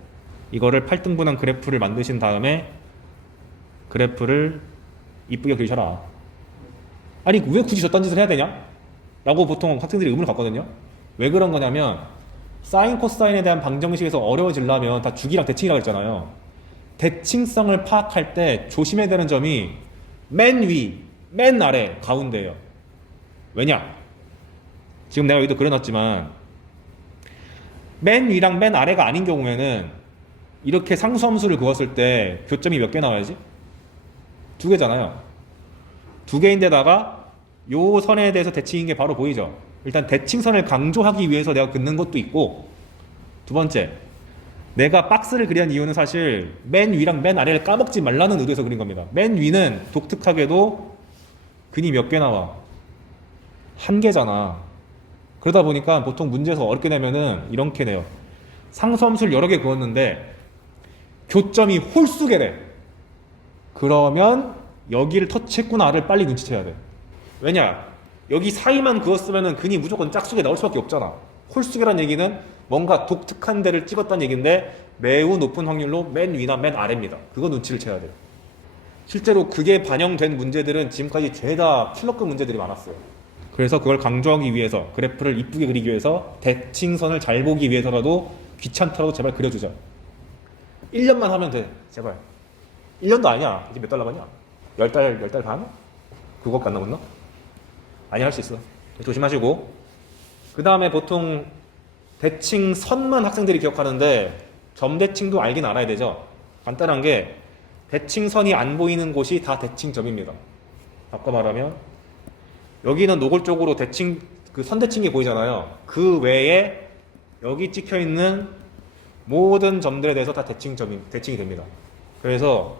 이거를 8등분한 그래프를 만드신 다음에 그래프를 이쁘게 그리셔라. 아니 왜 굳이 저딴 짓을 해야 되냐? 라고 보통 학생들이 의문을 갖거든요. 왜 그런 거냐면 사인 코사인에 대한 방정식에서 어려워지려면 다 주기랑 대칭이라고 했잖아요. 대칭성을 파악할 때 조심해야 되는 점이 맨 위, 맨 아래, 가운데예요. 왜냐? 지금 내가 여기도 그려놨지만 맨 위랑 맨 아래가 아닌 경우에는 이렇게 상수함수를 그었을 때 교점이 몇 개 나와야지? 2개잖아요. 2개인데다가 요 선에 대해서 대칭인 게 바로 보이죠? 일단 대칭선을 강조하기 위해서 내가 긋는 것도 있고, 두 번째, 내가 박스를 그리는 이유는 사실 맨 위랑 맨 아래를 까먹지 말라는 의도에서 그린 겁니다. 맨 위는 독특하게도 근이 몇 개 나와? 1개잖아. 그러다 보니까 보통 문제에서 어렵게 내면은 이렇게 내요. 상수함수를 여러 개 그었는데 교점이 홀수개래. 그러면 여기를 터치했구나를 빨리 눈치채야 돼. 왜냐? 여기 사이만 그었으면은 근이 무조건 짝수게 나올 수밖에 없잖아. 홀수개란 얘기는 뭔가 독특한 데를 찍었다는 얘기인데 매우 높은 확률로 맨 위나 맨 아래입니다. 그거 눈치를 채야 돼요. 실제로 그게 반영된 문제들은 지금까지 죄다 킬러급 문제들이 많았어요. 그래서 그걸 강조하기 위해서, 그래프를 이쁘게 그리기 위해서, 대칭선을 잘 보기 위해서라도 귀찮더라도 제발 그려주자. 1년만 하면 돼. 제발. 1년도 아니야. 이제 몇 달 남았냐? 10달 반? 그거밖에 안 남았나? 아니, 할 수 있어. 조심하시고. 그 다음에 보통 대칭선만 학생들이 기억하는데 점대칭도 알긴 알아야 되죠. 간단한 게 대칭선이 안 보이는 곳이 다 대칭점입니다. 바꿔 말하면 여기는 노골적으로 대칭, 그 선대칭이 보이잖아요. 그 외에 여기 찍혀 있는 모든 점들에 대해서 다 대칭이 됩니다. 그래서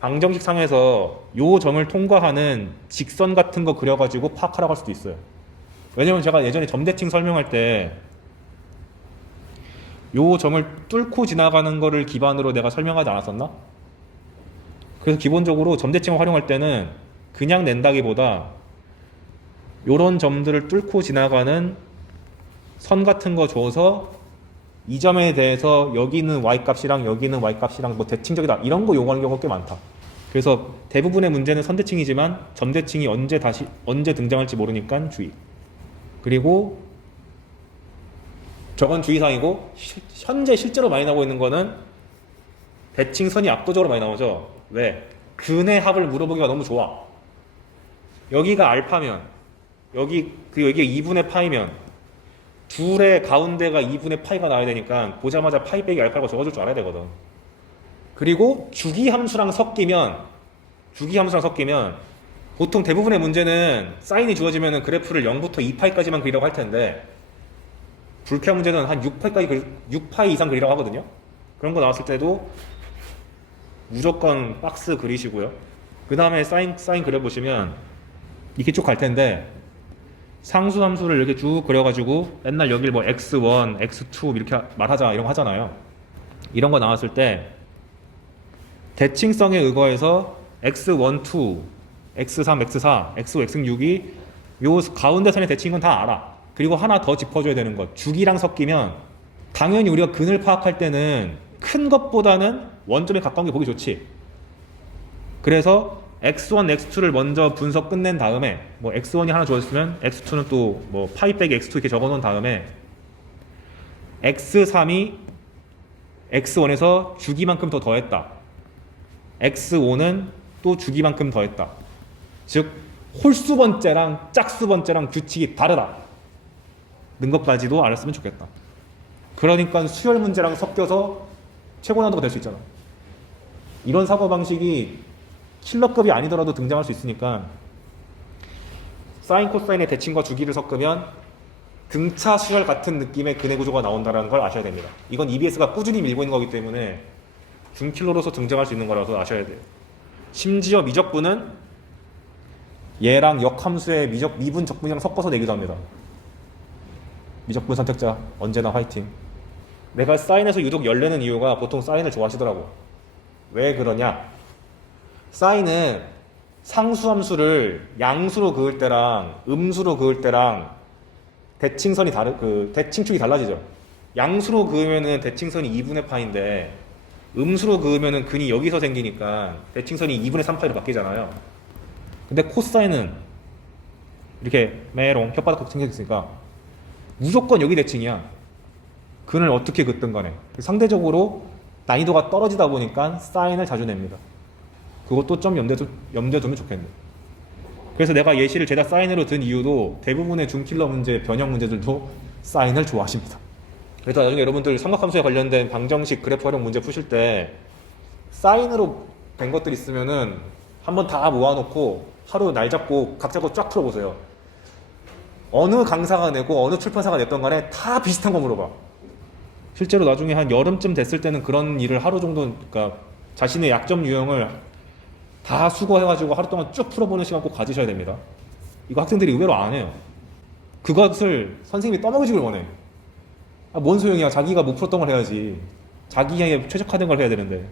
방정식 상에서 요 점을 통과하는 직선 같은 거 그려가지고 파악하라고 할 수도 있어요. 왜냐면 제가 예전에 점대칭 설명할 때 요 점을 뚫고 지나가는 거를 기반으로 내가 설명하지 않았었나? 그래서 기본적으로 점대칭을 활용할 때는 그냥 낸다기보다 요런 점들을 뚫고 지나가는 선 같은 거 줘서 이 점에 대해서 여기는 y값이랑 여기는 y값이랑 뭐 대칭적이다 이런 거 요구하는 경우가 꽤 많다. 그래서 대부분의 문제는 선대칭이지만 점대칭이 언제 등장할지 모르니까 주의. 그리고 저건 주의사항이고, 현재 실제로 많이 나오고 있는 거는 대칭선이 압도적으로 많이 나오죠. 왜? 근의 합을 물어보기가 너무 좋아. 여기가 알파면 여기가 2분의 파이면 둘의 가운데가 2분의 파이가 나와야 되니까 보자마자 파이 빼기 알파라고 적어줄 줄 알아야 되거든. 그리고 주기함수랑 섞이면 보통 대부분의 문제는 사인이 주어지면 그래프를 0부터 2파이까지만 그리라고 할 텐데 불쾌한 문제는 한 6파이 이상 그리라고 하거든요. 그런 거 나왔을 때도 무조건 박스 그리시고요. 그 다음에 사인 그려보시면 이렇게 쭉 갈 텐데 상수함수를 이렇게 쭉 그려가지고 맨날 여길 뭐 x1, x2 이렇게 말하자 이런 거 하잖아요. 이런 거 나왔을 때 대칭성에 의거해서 x1, 2, x3, x4, x5, x6이 요 가운데 선의 대칭인 건 다 알아. 그리고 하나 더 짚어줘야 되는 것, 주기랑 섞이면 당연히 우리가 근을 파악할 때는 큰 것보다는 원점에 가까운 게 보기 좋지. 그래서 x1, x2를 먼저 분석 끝낸 다음에 뭐 x1이 하나 주어졌으면 x2는 또 뭐 파이 빼기 x2 이렇게 적어놓은 다음에 x3이 x1에서 주기만큼 더 더했다. x5는 또 주기만큼 더했다. 즉 홀수 번째랑 짝수 번째랑 규칙이 다르다. 는 것까지도 알았으면 좋겠다. 그러니까 수열 문제랑 섞여서 최고 난도가 될 수 있잖아. 이런 사고방식이 킬러급이 아니더라도 등장할 수 있으니까 사인 코사인의 대칭과 주기를 섞으면 등차 수열 같은 느낌의 근의 구조가 나온다는 걸 아셔야 됩니다. 이건 EBS가 꾸준히 밀고 있는 거기 때문에 준킬러로서 등장할 수 있는 거라서 아셔야 돼요. 심지어 미적분은 얘랑 역함수의 미분 적분이랑 섞어서 내기도 합니다. 미적분 선택자 언제나 화이팅. 내가 사인에서 유독 열내는 이유가 보통 사인을 좋아하시더라고. 왜 그러냐? 사인은 상수함수를 양수로 그을 때랑 음수로 그을 때랑 대칭축이 달라지죠. 양수로 그으면은 대칭선이 2분의 파인데 음수로 그으면은 근이 여기서 생기니까 대칭선이 2분의 3파이로 바뀌잖아요. 근데 코사인은 이렇게 메롱 혓바닥 생겼으니까 무조건 여기 대칭이야. 근을 어떻게 긋든 간에 상대적으로 난이도가 떨어지다 보니까 사인을 자주 냅니다. 그것도 좀 염두에 두면 좋겠네. 그래서 내가 예시를 죄다 사인으로 든 이유도 대부분의 중킬러 문제, 변형 문제들도 사인을 좋아하십니다. 그래서 나중에 여러분들 삼각함수에 관련된 방정식 그래프 활용 문제 푸실 때 사인으로 된 것들 있으면은 한번 다 모아놓고 하루 날 잡고 각 잡고 쫙 풀어보세요. 어느 강사가 내고 어느 출판사가 냈던 간에 다 비슷한 거 물어봐. 실제로 나중에 한 여름쯤 됐을 때는 그런 일을 하루 정도, 그러니까 자신의 약점 유형을 다 수거해가지고 하루 동안 쭉 풀어보는 시간 꼭 가지셔야 됩니다. 이거 학생들이 의외로 안 해요. 그것을 선생님이 떠먹이지를 원해. 아, 뭔 소용이야. 자기가 못 풀었던 걸 해야지. 자기에 최적화된 걸 해야 되는데.